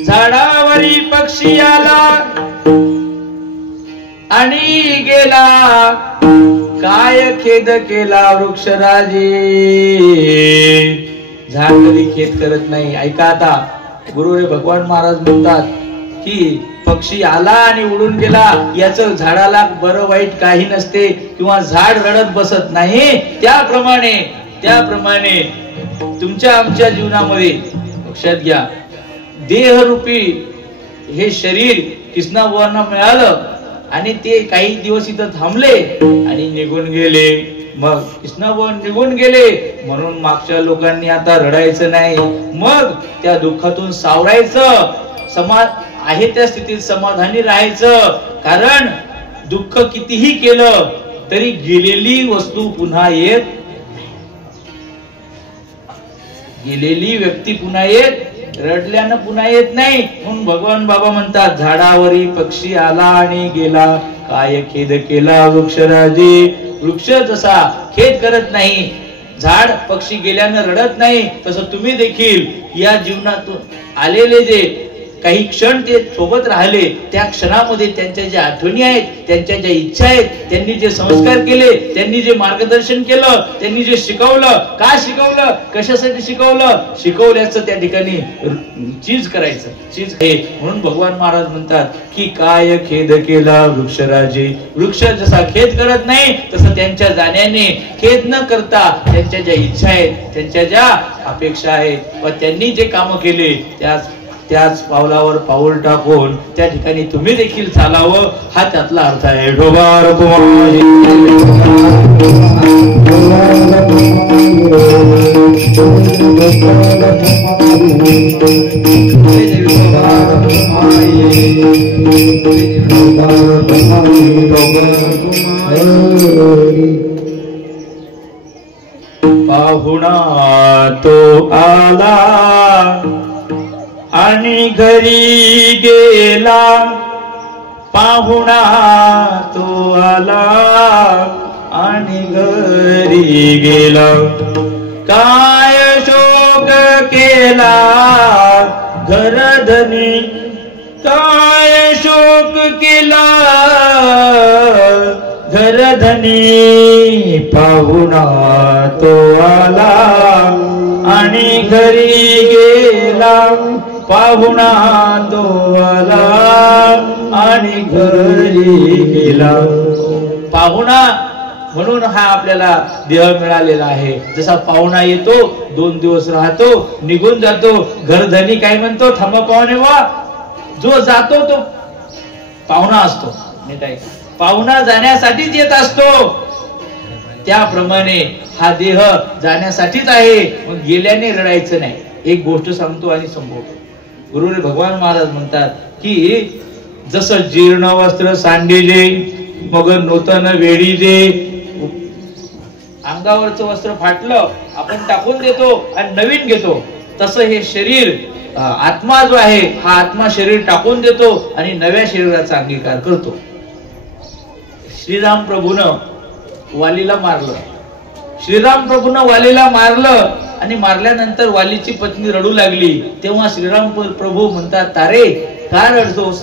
झाडावरी पक्षी आला आणि गेला, काय खेद केला वृक्षराजे. झाड कधी खेद करत नाही. ऐका आता, गुरुदेव भगवान महाराज म्हणतात की पक्षी आला आणि उडून गेला याचं झाडाला बरं वाईट काही नसते किंवा झाड रडत बसत नाही. त्याप्रमाणे तुमच्या आमच्या जीवनामध्ये लक्षात घ्या, देहरूपी हे शरीर कृष्णाबुवांना मिळालं आणि ते काही दिवस इथं थांबले आणि निघून गेले. मग कृष्णाबुवा निघून गेले म्हणून मागच्या लोकांनी आता रडायचं नाही. मग त्या दुःखातून सावरायचं, आहे त्या स्थितीत समाधानी राहायचं. कारण दुःख कितीही केलं तरी गेलेली वस्तू पुन्हा येत, गेलेली व्यक्ती पुन्हा येत, रडल्यानं पुन्हा येत नाही. म्हणून भगवान बाबा म्हणतात, झाडावरी पक्षी आला आणि गेला, काय खेद केला वृक्षराजे. वृक्ष जसा खेद करत नाही, झाड पक्षी गेल्यानं रडत नाही, तसं तुम्ही देखील या जीवनातून आलेले जे काही क्षण ते सोबत राहिले, त्या क्षणामध्ये त्यांच्या ज्या आठवणी आहेत, त्यांच्या ज्या इच्छा आहेत, त्यांनी जे संस्कार केले, त्यांनी जे मार्गदर्शन केलं, त्यांनी जे शिकवलं, का शिकवलं, कशासाठी शिकवल्याचं त्या ठिकाणी चीज करायचं, चीज आहे. म्हणून भगवान महाराज म्हणतात की काय खेद केला वृक्षराजे. वृक्ष जसा खेद करत नाही तसं त्यांच्या जाण्याने खेद न करता त्यांच्या ज्या इच्छा आहेत, त्यांच्या ज्या अपेक्षा आहेत व त्यांनी जे काम केले त्याच पावलावर पाऊल टाकून त्या ठिकाणी तुम्ही देखील चालावं, हा त्यातला अर्थ आहे. ढोबार कुमारी पाहुणा तो आला आणि घरी गेला. पाहुणा तो आला आणि घरी गेला. काय शोक केला घरधनी, काय शोक केला घरधनी. पाहुणा तो आला आणि घरी गेला. पाहुणा तो आला आणि घरी गेला. पाहुणा म्हणून हा आपल्याला देह मिळालेला आहे. जसा पाहुणा येतो, 2 दिवस राहतो, निघून जातो. घरधनी काय म्हणतो, थांबा पाहुणे वा. जो जातो तो पाहुणा असतो. पाहुणा जाण्यासाठीच येत असतो. त्याप्रमाणे हा देह जाण्यासाठीच आहे, मग गेल्याने रडायचं नाही. एक गोष्ट सांगतो आणि संपवतो. गुरु भगवान महाराज म्हणतात की जसं जीर्ण वस्त्र सांडिले मग नूतन वेडीले. अंगावरचं वस्त्र फाटलं आपण टाकून देतो आणि नवीन घेतो, तसं हे शरीर आत्मा जो आहे, हा आत्मा शरीर टाकून देतो आणि नव्या शरीराचा अंगीकार करतो. श्रीराम प्रभूनं वालीला मारलं. श्रीराम प्रभूनं वालीला मारलं आणि मारल्यानंतर वालीची पत्नी रडू लागली. तेव्हा श्रीराम प्रभू म्हणतात, तारे का रडतोस,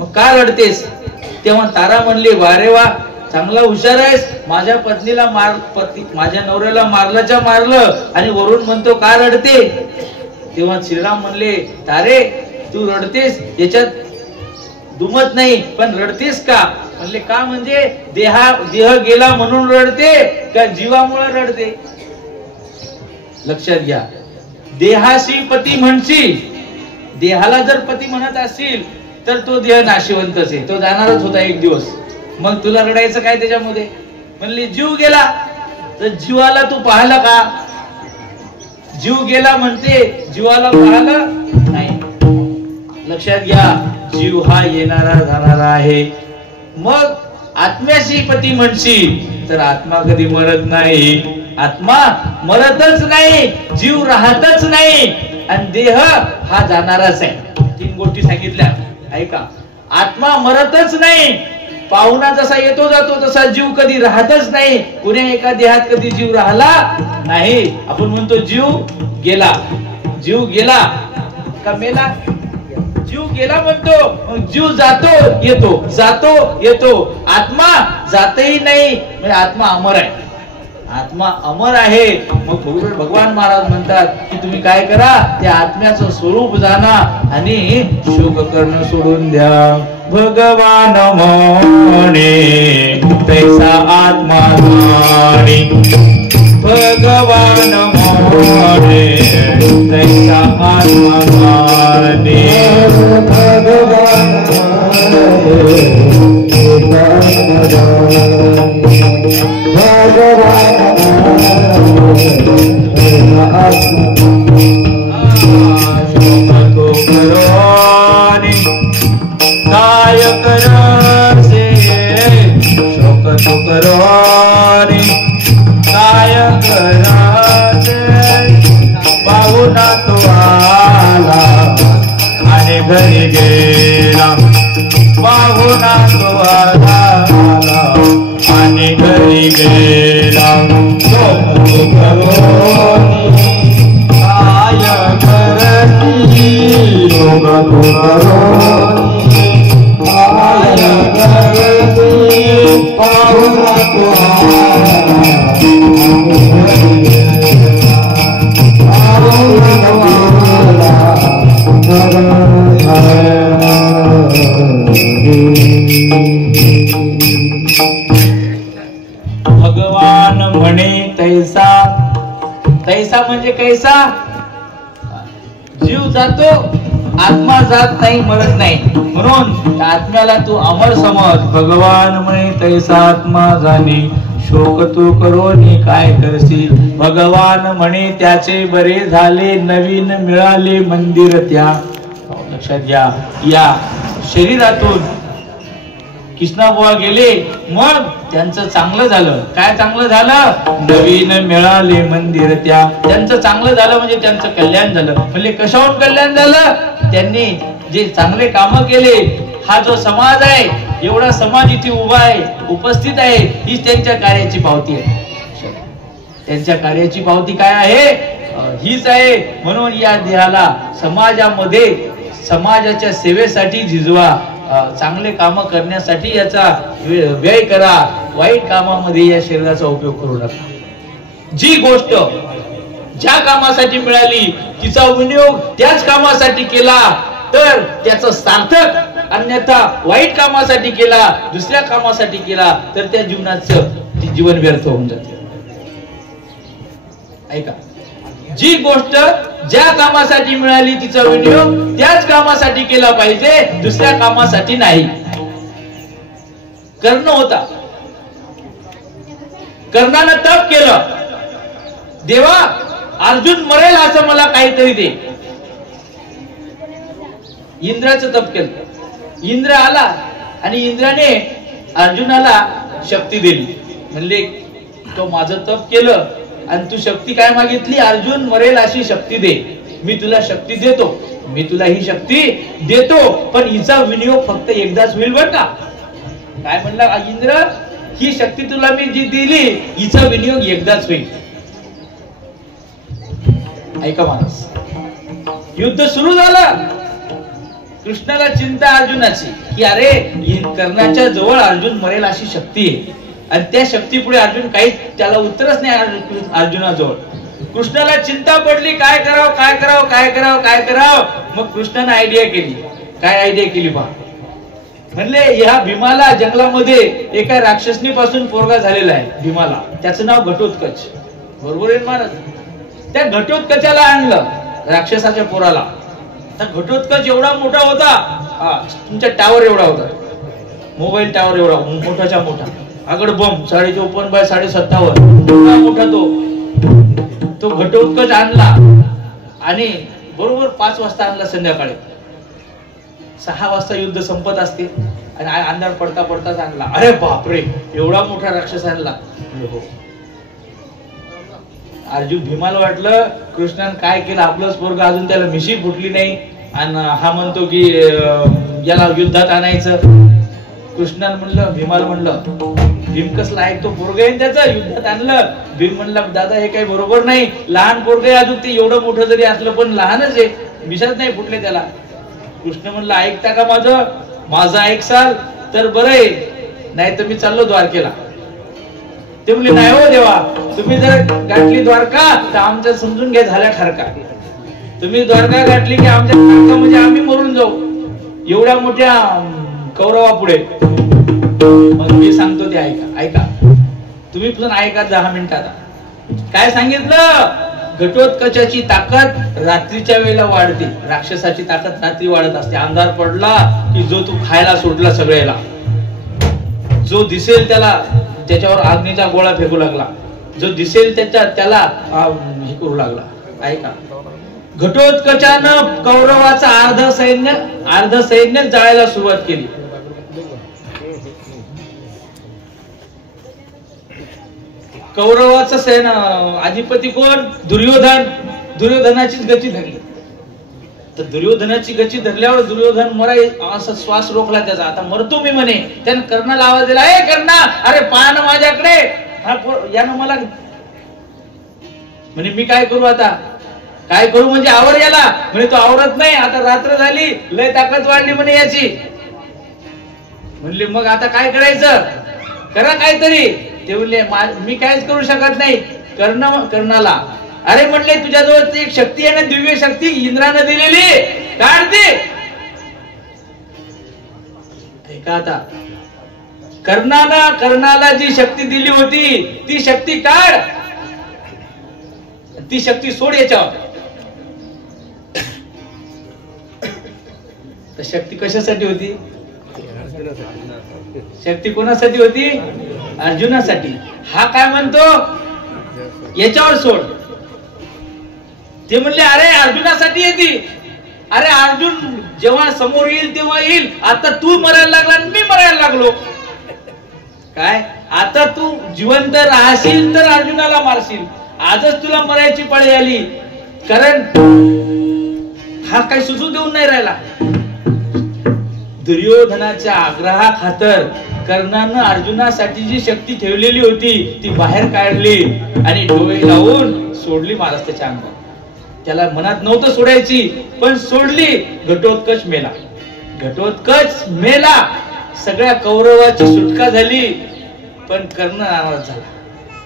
मग का रडतेस. तेव्हा तारा म्हणली, वारे वा, चांगला हुशार आहेस. माझ्या पत्नीला माझ्या नवऱ्याला मारलं आणि वरून म्हणतो का रडते. तेव्हा श्रीराम म्हणले, तारे तू रडतेस याच्यात दुमत नाही, पण रडतेस का. म्हणले का म्हणजे देह गेला म्हणून रडते का जीवामुळे रडते. लक्षात घ्या, देहाशी पती म्हणशील, देहाला जर पती म्हणत असतील तर तो देह नाशिवंतच आहे, तो जाणारच होता एक दिवस. मग तुला रडायचं काय त्याच्यामध्ये. म्हणले जीव गेला, तर जीवाला तू पाहिलं का. जीव गेला म्हणते, जीवाला पाहिलं नाही. लक्षात घ्या, जीव हा येणारा जाणारा आहे. मग आत्म्याशी पती म्हणशील तर आत्मा कधी मरत नाही. आत्मा मरतच नाही, जीव राहतच नाही आणि देह हा जाणाराच आहे. 3 गोष्टी सांगितल्या ऐका. आत्मा मरतच नाही, पाहुणा जसा येतो जातो तसा जीव कधी राहतच नाही. कुण्या एका देहात कधी जीव राहिला नाही. आपण म्हणतो जीव गेला, जीव गेला का मेला. जीव गेला म्हणतो, मग जीव जातो येतो, जातो येतो. आत्मा जातही नाही, म्हणजे आत्मा अमर आहे. आत्मा अमर आहे. मग भगवान महाराज म्हणतात की तुम्ही काय करा, त्या आत्म्याचं स्वरूप जाणा आणि शोक करणं सोडून द्या. भगवान म्हणे तैसा आत्मा जाणे. भगवान म्हणे तैसा आत्मा जाणे. भगवान काय करसे शोक तो करोनी काय करसे. पाहुणा तो आला आणि घरी गेला. पाहुणा तो आला आणि घरी गेला. शोक तो करोनी काय करसे भगवान म्हणे तैसा, तैसा म्हणजे कैसा? जीव जातो, आत्मा जात नाही, मरत नाही, म्हणून आत्म्याला तू अमर समज. भगवान म्हणे तैसा आत्मा जाणे, शोक तू करोनी काय करसी. भगवान म्हणे त्याचे बरे झाले, नवीन मिळाले मंदिर त्या. लक्षात घ्या, या शरीरातून कृष्णाबुवा गेले, मग त्यांचं चांगलं झालं. काय चांगलं झालं? नवीन मिळाले मंदिर त्या. त्यांचं चांगलं झालं म्हणजे त्यांचं कल्याण झालं. म्हणजे कशावरून कल्याण झालं? त्यांनी जे चांगले काम केले. हा जो समाज आहे, एवढा समाज इथे उभा आहे, उपस्थित आहे, ही त्यांच्या कार्याची पावती आहे. त्यांच्या कार्याची पावती काय आहे? हीच आहे. म्हणून या देहाला समाजामध्ये, समाजाच्या सेवेसाठी झिजवा, चांगले काम करण्यासाठी याचा व्यय करा. वाईट कामामध्ये या शरीराचा उपयोग करू नका. जी गोष्ट ज्या कामासाठी मिळाली तिचा विनियोग त्याच कामासाठी केला तर त्याचं सार्थक. अन्यथा वाईट कामासाठी केला, दुसऱ्या कामासाठी केला तर त्या जीवनाचं जीवन व्यर्थ होऊन जाते. ऐका, जी गोष्ट ज्या कामासाठी मिळाली तिचा विनियोग त्याच कामासाठी केला पाहिजे, दुसऱ्या कामासाठी नाही. कर्ण होता, कर्णानं तप केलं, देवा अर्जुन मरेल असं मला काहीतरी दे. इंद्राचं तप केलं, इंद्र आला आणि इंद्राने अर्जुनाला शक्ती दिली. म्हणले तो माझं तप केलं आणि तू शक्ती काय मागितली? अर्जुन मरेल अशी शक्ती दे. मी तुला शक्ती देतो, मी तुला ही शक्ती देतो, पण हिचा विनियोग फक्त एकदाच होईल बर का. काय म्हणला इंद्र? ही शक्ती तुला मी जी दिली हिचा विनियोग एकदाच होईल. ऐका माणूस, युद्ध सुरू झालं. कृष्णाला चिंता अर्जुनाची की अरे कर्णाच्या जवळ अर्जुन मरेल अशी शक्ती आहे आणि त्या शक्ती पुढे अर्जुन काही त्याला उत्तरच नाही अर्जुनाजवळ. कृष्णाला चिंता पडली, काय करावं काय करावं काय करावं काय करावं. मग कृष्णाने आयडिया केली. काय आयडिया केली पहा? म्हणले ह्या भीमाला जंगलामध्ये एका राक्षसनी पासून पोरगा झालेला आहे भीमाला, त्याचं नाव घटोत्कच. बरोबर आहे महाराज? त्या घटोत्कचाला आणलं, राक्षसाच्या पोराला. तर घटोत्कच एवढा मोठा होता, तुमच्या टावर एवढा होता, मोबाईल टावर एवढा मोठाच्या मोठा, आगड बम 54 बाय 57 मोठा तो घटोत्कच आणला आणि बरोबर 5 वाजता आणला. संध्याकाळी 6 वाजता युद्ध संपत असते आणि अंधार पडता पडताच आणला. अरे बापरे, एवढा मोठा राक्षस आणला. अर्जुन भीमाला वाटलं कृष्णाने काय केलं, आपलंच पोरगा, अजून त्याला मिशी फुटली नाही आणि हा म्हणतो की याला युद्धात आणायचं. कृष्णाने म्हणलं, भीमाला म्हणलं, भीम कसला आहे तो पोरगा आहे त्याचा, युद्धात आणलं. भीम म्हणला दादा हे काही बरोबर नाही, लहान पोरगा आहे अजून, ते एवढं मोठं जरी असलं पण लहानच आहे, मिशाच नाही फुटले त्याला. कृष्ण म्हणलं ऐकता का माझं ऐकसाल तर बरं आहे, नाही तर मी चाललो द्वारकेला. ते म्हणले नाही हो देवा, तुम्ही जर गाठली द्वारका तर आमच्या समजून घ्या झाल्या ठरका. तुम्ही द्वारका गाठली की आमच्या ठरका म्हणजे आम्ही मरून जाऊ एवढ्या मोठ्या कौरवा पुढे. मग मी सांगतो ते ऐका. ऐका तुम्ही पण ऐका 10 मिनिटात. काय सांगितलं? घटोत्कचाची ताकद रात्रीच्या वेळेला वाढते, राक्षसाची ताकद रात्री वाढत असते. अंधार पडला की जो तू खायला सोडला सगळ्याला, जो दिसेल त्याच्यावर अग्नीचा गोळा फेकू लागला, जो दिसेल त्याला हे करू लागला. ऐका, घटोत्कचानं कौरवाचा अर्ध सैन्य जाळायला सुरुवात केली. कौरवाचा सेना अधिपती कोण? दुर्योधन. दुर्योधनाचीच गती धरली. तर दुर्योधनाची गती धरल्यावर दुर्योधन मराय असा श्वास रोखला त्याचा. आता मरतो मी म्हणे. त्यानं कर्णाला आवाज दिला, ए कर्णा, अरे पाहा ना माझ्याकडे, यानं मला म्हणे मी काय करू आता. काय करू म्हणजे आवर याला म्हणे तो आवरत नाही, आता रात्र झाली, लय ताकद वाढली म्हणे याची. म्हणले मग आता काय करायचं, करा काहीतरी. ते म्हणले मी काहीच करू शकत नाही, कर्णाला. अरे म्हणले तुझ्याजवळ एक शक्ती आहे ना, दिव्य शक्ती इंद्रानं दिलेली, काढ ती. ऐका आता, कर्णाला जी शक्ती दिली होती ती शक्ती काढ, ती शक्ती सोड याच्यावर. तर शक्ती कशासाठी होती, शक्ती कोणासाठी होती, अर्जुनासाठी. हा काय म्हणतो याच्यावर सोड. ते म्हणले अरे अर्जुनासाठी येते. अरे अर्जुन जेव्हा समोर येईल तेव्हा येईल, आता तू मरायला लागला आणि मी मरायला लागलो. काय आता तू जिवंत राहशील तर अर्जुनाला मारशील, आजच तुला मरायची पाळी आली. कारण हा काही सुचू देऊन नाही राहिला. दुर्योधनाच्या आग्रहा खातर कर्णानं अर्जुनासाठी जी शक्ती ठेवलेली होती ती बाहेर काढली आणि डोळे लावून सोडली महाराज त्याच्या अंगावर. त्याला मनात नव्हतं सोडायची पण सोडली. घटोत्कच मेला, घटोत्कच मेला. सगळ्या कौरवाची सुटका झाली. पण कर्ण नाराज झाला.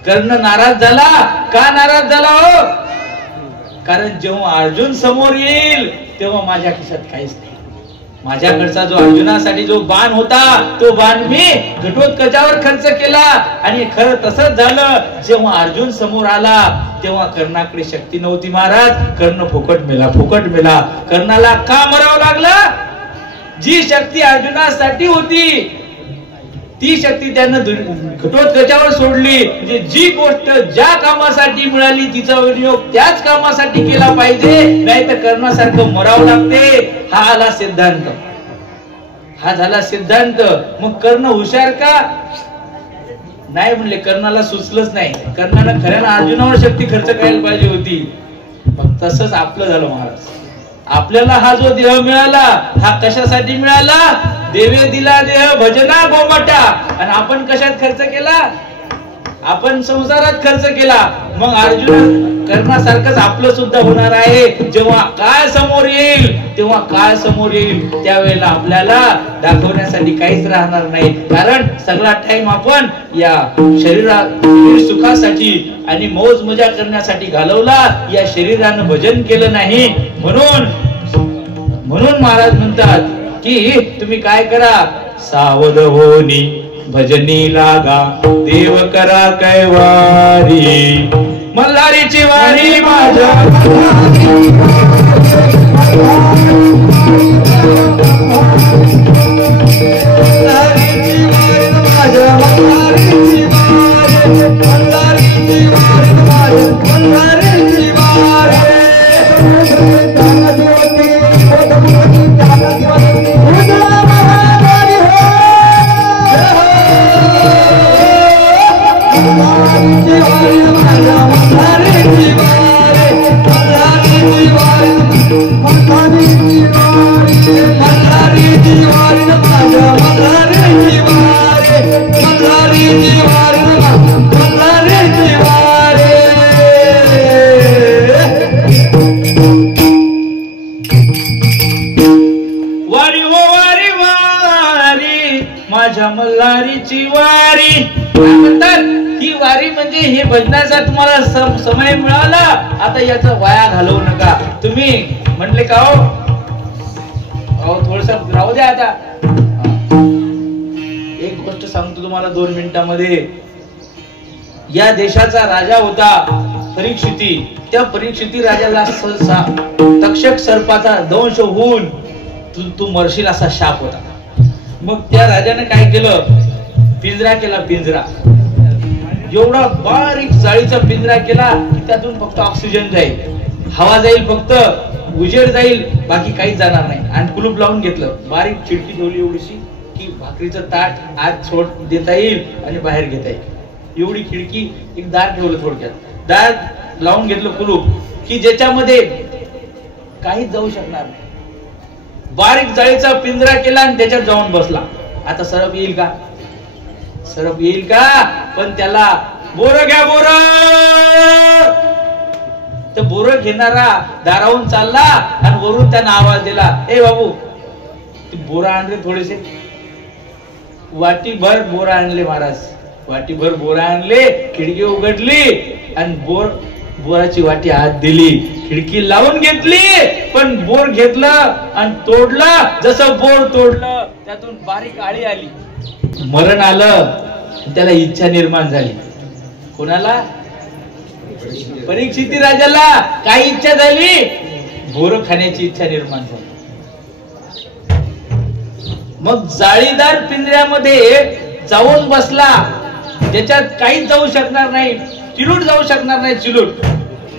कर्ण नाराज झाला. का नाराज झाला हो, कारण जेव्हा अर्जुन समोर येईल तेव्हा माझ्या खिशात काहीच नाही. माझ्याकडचा जो अर्जुनासाठी जो बाण होता तो बाण मी घटोत्कचावर खर्च केला. आणि खरं तसंच झालं. जेव्हा अर्जुन समोर आला तेव्हा कर्णाकडे शक्ती नव्हती महाराज. कर्ण फुकट मेला, फुकट मेला. कर्णाला का मरावं लागलं, जी शक्ती अर्जुनासाठी होती ती शक्ती त्यानं घटोत्कचावर सोडली. म्हणजे जी गोष्ट ज्या कामासाठी मिळाली तिचा विनियोग त्याच कामासाठी केला पाहिजे, नाही तर कर्णासारखं मरावं लागते. हा आला सिद्धांत, हा झाला सिद्धांत. मग कर्ण हुशार का नाही म्हणले, कर्णाला सुचलंच नाही. कर्णानं खऱ्यानं अर्जुनावर शक्ती खर्च करायला पाहिजे होती. मग तसंच आपलं झालं महाराज. आपल्याला हा जो देह मिळाला हा कशासाठी मिळाला, देवे दिला देह भजना गोमाटा. आणि आपण कशात खर्च केला, आपण संसारात खर्च केला. मग अर्जुन कर्णासारखंच आपलं सुद्धा होणार आहे. जेव्हा काळ समोर येईल तेव्हा काळ समोर येईल त्यावेळेला आपल्याला दाखवण्यासाठी काहीच राहणार नाही. कारण सगळा टाइम आपण या शरीर सुखासाठी आणि मौज मजा करण्यासाठी घालवला. या शरीरानं भजन केलं नाही. म्हणून महाराज म्हणतात की तुम्ही काय करा, सावध होनी भजनी लागा, देव करा कैवारी. मल्हारीची वारी माझ्या मल्हारीची वारी म्हणतात. ही वारी म्हणजे हे भजनाचा तुम्हाला समय मिळाला, आता याचा वाया घालवू नका. तुम्ही म्हटले का हो थोडस राहू द्या. आता एक गोष्ट सांगतो तुम्हाला 2 मिनिटांमध्ये. या देशाचा राजा होता परीक्षिती. त्या परीक्षिती राजाला तक्षक सर्पाचा दंश होऊन तू मरशील असा शाप होता. मग त्या राजाने काय केलं, पिंजरा केला. पिंजरा एवढा बारीक जाळीचा पिंजरा केला की त्यातून फक्त ऑक्सिजन जाईल, हवा जाईल, फक्त उजेड जाईल, बाकी काहीच जाणार नाही. आणि कुलूप लावून घेतलं. बारीक खिडकी ठेवली एवढीशी की भाकरीचं ताट आत सोड देता येईल आणि बाहेर घेता येईल. एवढी खिडकी, एक दार ठेवलं. थोडक्यात दार लावून घेतलं कुलूप की ज्याच्यामध्ये काहीच जाऊ शकणार नाही. बारीक जाळीचा पिंजरा केला आणि त्याच्यात जाऊन बसला. आता सरप येईल का, सरप येईल का. पण त्याला बोर घ्या, बोर तर बोर घेणारा दारावून चालला आणि वरून त्यानं आवाज दिला, ए बाबू ते बोर आणले थोडेसे. वाटीभर बोर आणले महाराज, वाटीभर बोर आणले, खिडकी उघडली आणि बोराची वाटी आत दिली, खिडकी लावून घेतली, पण बोर घेतलं आणि तोडलं. जसं बोर तोडलं त्यातून बारीक आळी आली, मरण आलं. त्याला इच्छा निर्माण झाली. कोणाला? परीक्षित राजाला काय इच्छा झाली? बोर खाण्याची इच्छा निर्माण झाली. मग जाळीदार पिंजऱ्यामध्ये जाऊन बसला, ज्याच्यात काहीच जाऊ शकणार नाही, चिलूट जाऊ शकणार नाही, चिलूट.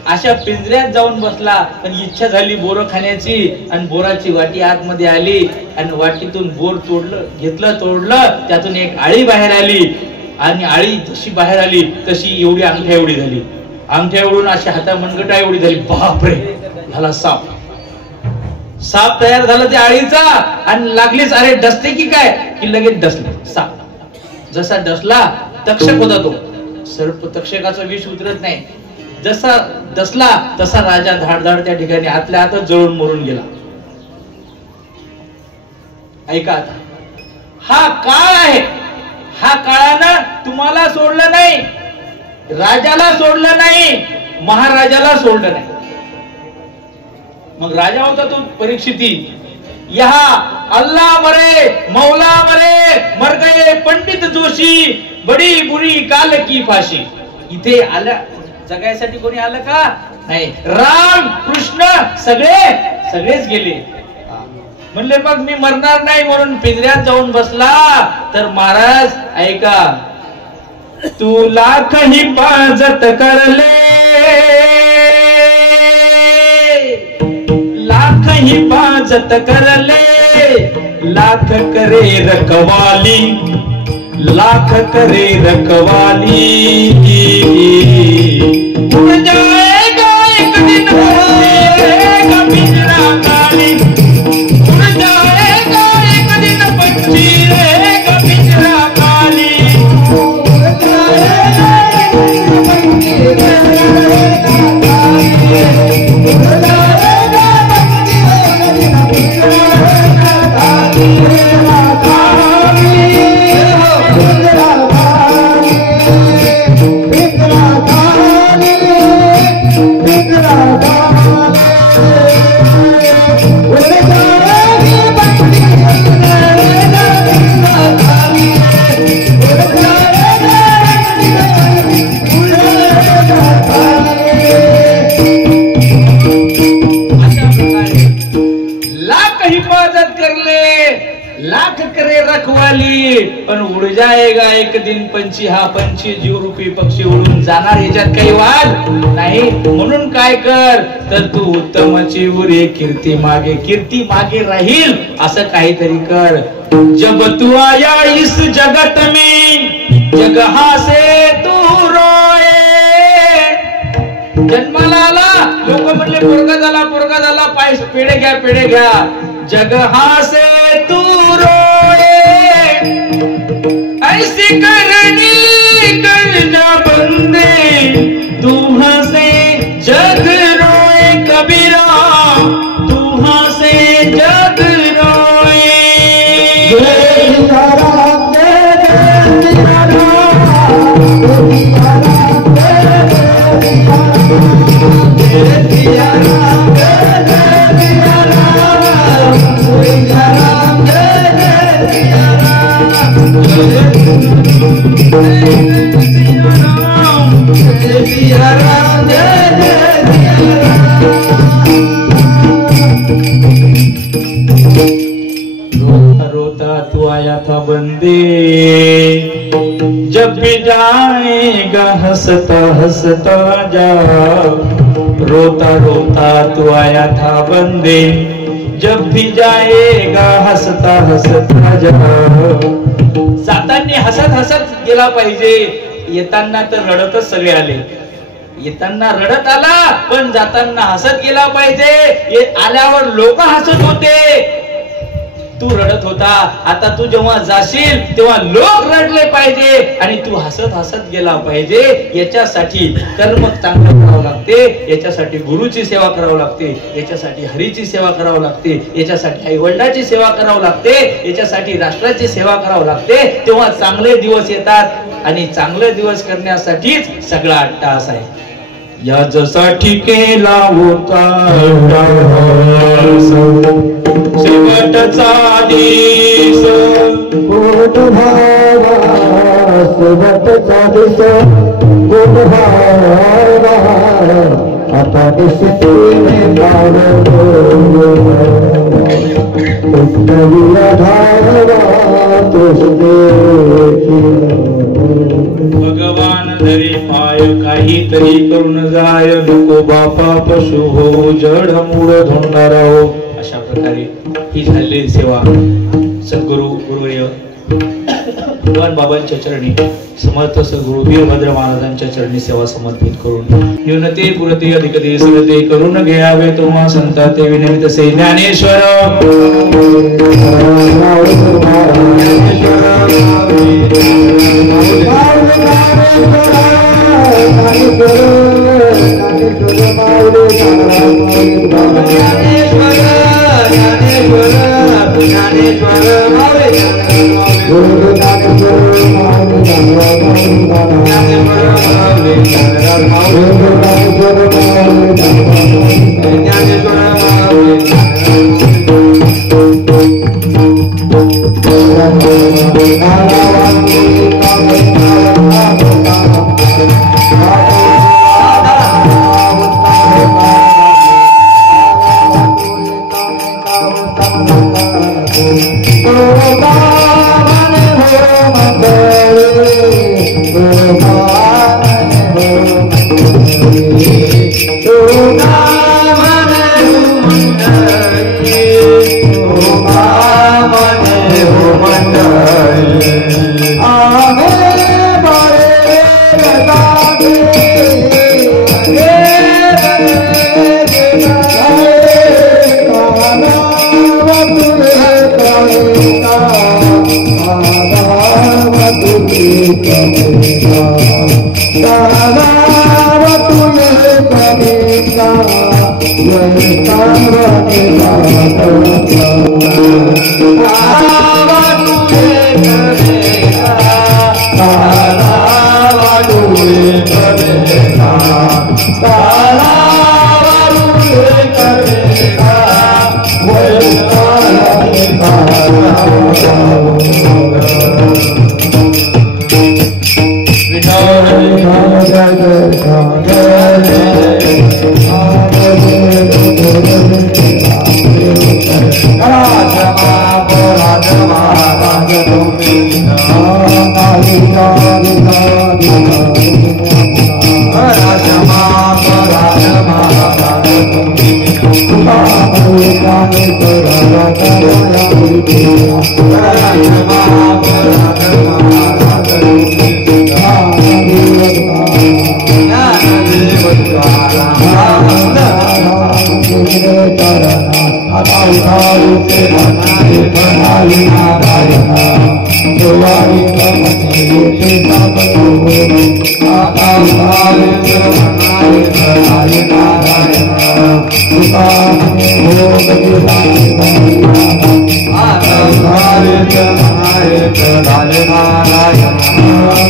अशा पिंजऱ्यात जाऊन बसला, पण इच्छा झाली बोर खाण्याची आणि बोराची वाटी आतमध्ये आली आणि वाटीतून बोर तोडलं, घेतलं, तोडलं, त्यातून एक आळी बाहेर आली आणि आळी जशी बाहेर आली तशी एवढी अंगठ्या एवढी झाली, अंगठ्या एवढून अशी हाता मनगटा एवढी झाली. बापरे, झाला साप. साप तयार झाला त्या आळीचा आणि लागलीच, अरे डसते की काय, की लगेच डसलं साप. जसा डसला, तक्षक होता तो, सर्प तक्षकाचं विष उतरत नाही. जसा डसला तसा राजा धाडधाड त्या ठिकाणी आतल्या आतच जळून मरून गेला. ऐका, हा काळ आहे, हा काळानं तुम्हाला सोडलं नाही, राजाला सोडलं नाही, महाराजाला सोडलं नाही. मग राजा होता तो परीक्षिती. यहाँ अल्लाह मरे, मौला मरे, मर गए पंडित जोशी, बडी बुरी काल की फाशी. इथे आल्या जगायसाठी कोणी आलं का? नाही. राम कृष्ण सगळेच गेले. म्हणले मग मी मरणार नाही म्हणून पिंजऱ्यात जाऊन बसला. तर महाराज ऐका, तू लाख हिफाजत करले, लाख हिफाजत करले, लाख करे रखवाली, लाख करे रखवाली. उड़ जाएगा एक दिन पंछी पिंजरा खाली, उड़ जाएगा एक दिन पंछी रहेगा पिंजरा खाली, उड़ जाएगा एक दिन पंछी रहेगा खाली, उड़ जाएगा पंछी पिंजरा खाली. लाख करे रखवाली, पण उड़ जाएगा एक दिन पंछी. हा पंछी जीवरूपी पक्षी उडून जाणार, याच्यात काही वाद नाही. म्हणून काय कर, तर तू उत्तमची उरे कीर्ती मागे राहील असं काहीतरी कर. जब तू आया इस जगत में, जगहा से तू रोए. जन्माला आला, लोक म्हणले पोरगा झाला, पाय पेढे घ्या. जगहा से तू रोए, ऐसी करनी करना बंदे, तू हंसे जग रोए कबीरा, तू हंसे जग रोए. रोता तू आया था बंदे, जब भी जाएगा हंसता हंसता जा. रोता रोता तू आया था बंदे, जब भी जाएगा हंसता हंसता जा. जाताना हसत हसत गेला पाहिजे, येताना तर रडतच सगळे आले. येताना रडत आला, पण जाताना हसत गेला पाहिजे. आल्यावर लोक हसत होते. तू रडत होता, आता तू जेव्हा जाशील तेव्हा लोक रडले पाहिजे आणि तू हसत हसत गेला पाहिजे. याच्यासाठी कर्म चांगलं करावं लागते, याच्यासाठी गुरुची सेवा करावं लागते, याच्यासाठी हरीची सेवा करावं लागते, याच्यासाठी आई वडिलांची सेवा करावं लागते, याच्यासाठी राष्ट्राची सेवा करावं लागते. तेव्हा चांगले दिवस येतात आणि चांगले दिवस करण्यासाठीच सगळा अट्टाहास आहे. याच्यासाठी केला होता शेवटचा दिस, गोड भावा शेवटचा दिस, गोड भावा आता निश्चितीने भगवान धरी पाय काहीतरी करून जाय, नको बापा पशु हो जड मूळ धोंडारा हो. अशा प्रकारे ही झालेली सेवा सद्गुरु गुरुवर्य भगवान बाबांच्या चरणी, समर्थ सद्गुरु वीरभद्र महाराजांच्या चरणी सेवा समर्पित करून न्यूनते पुरते अधिकते सरते करून घ्यावे तुम्हा संता ते विनमित से Dnyaneshwar Hare Krishna, Hare Krishna, Hare Krishna,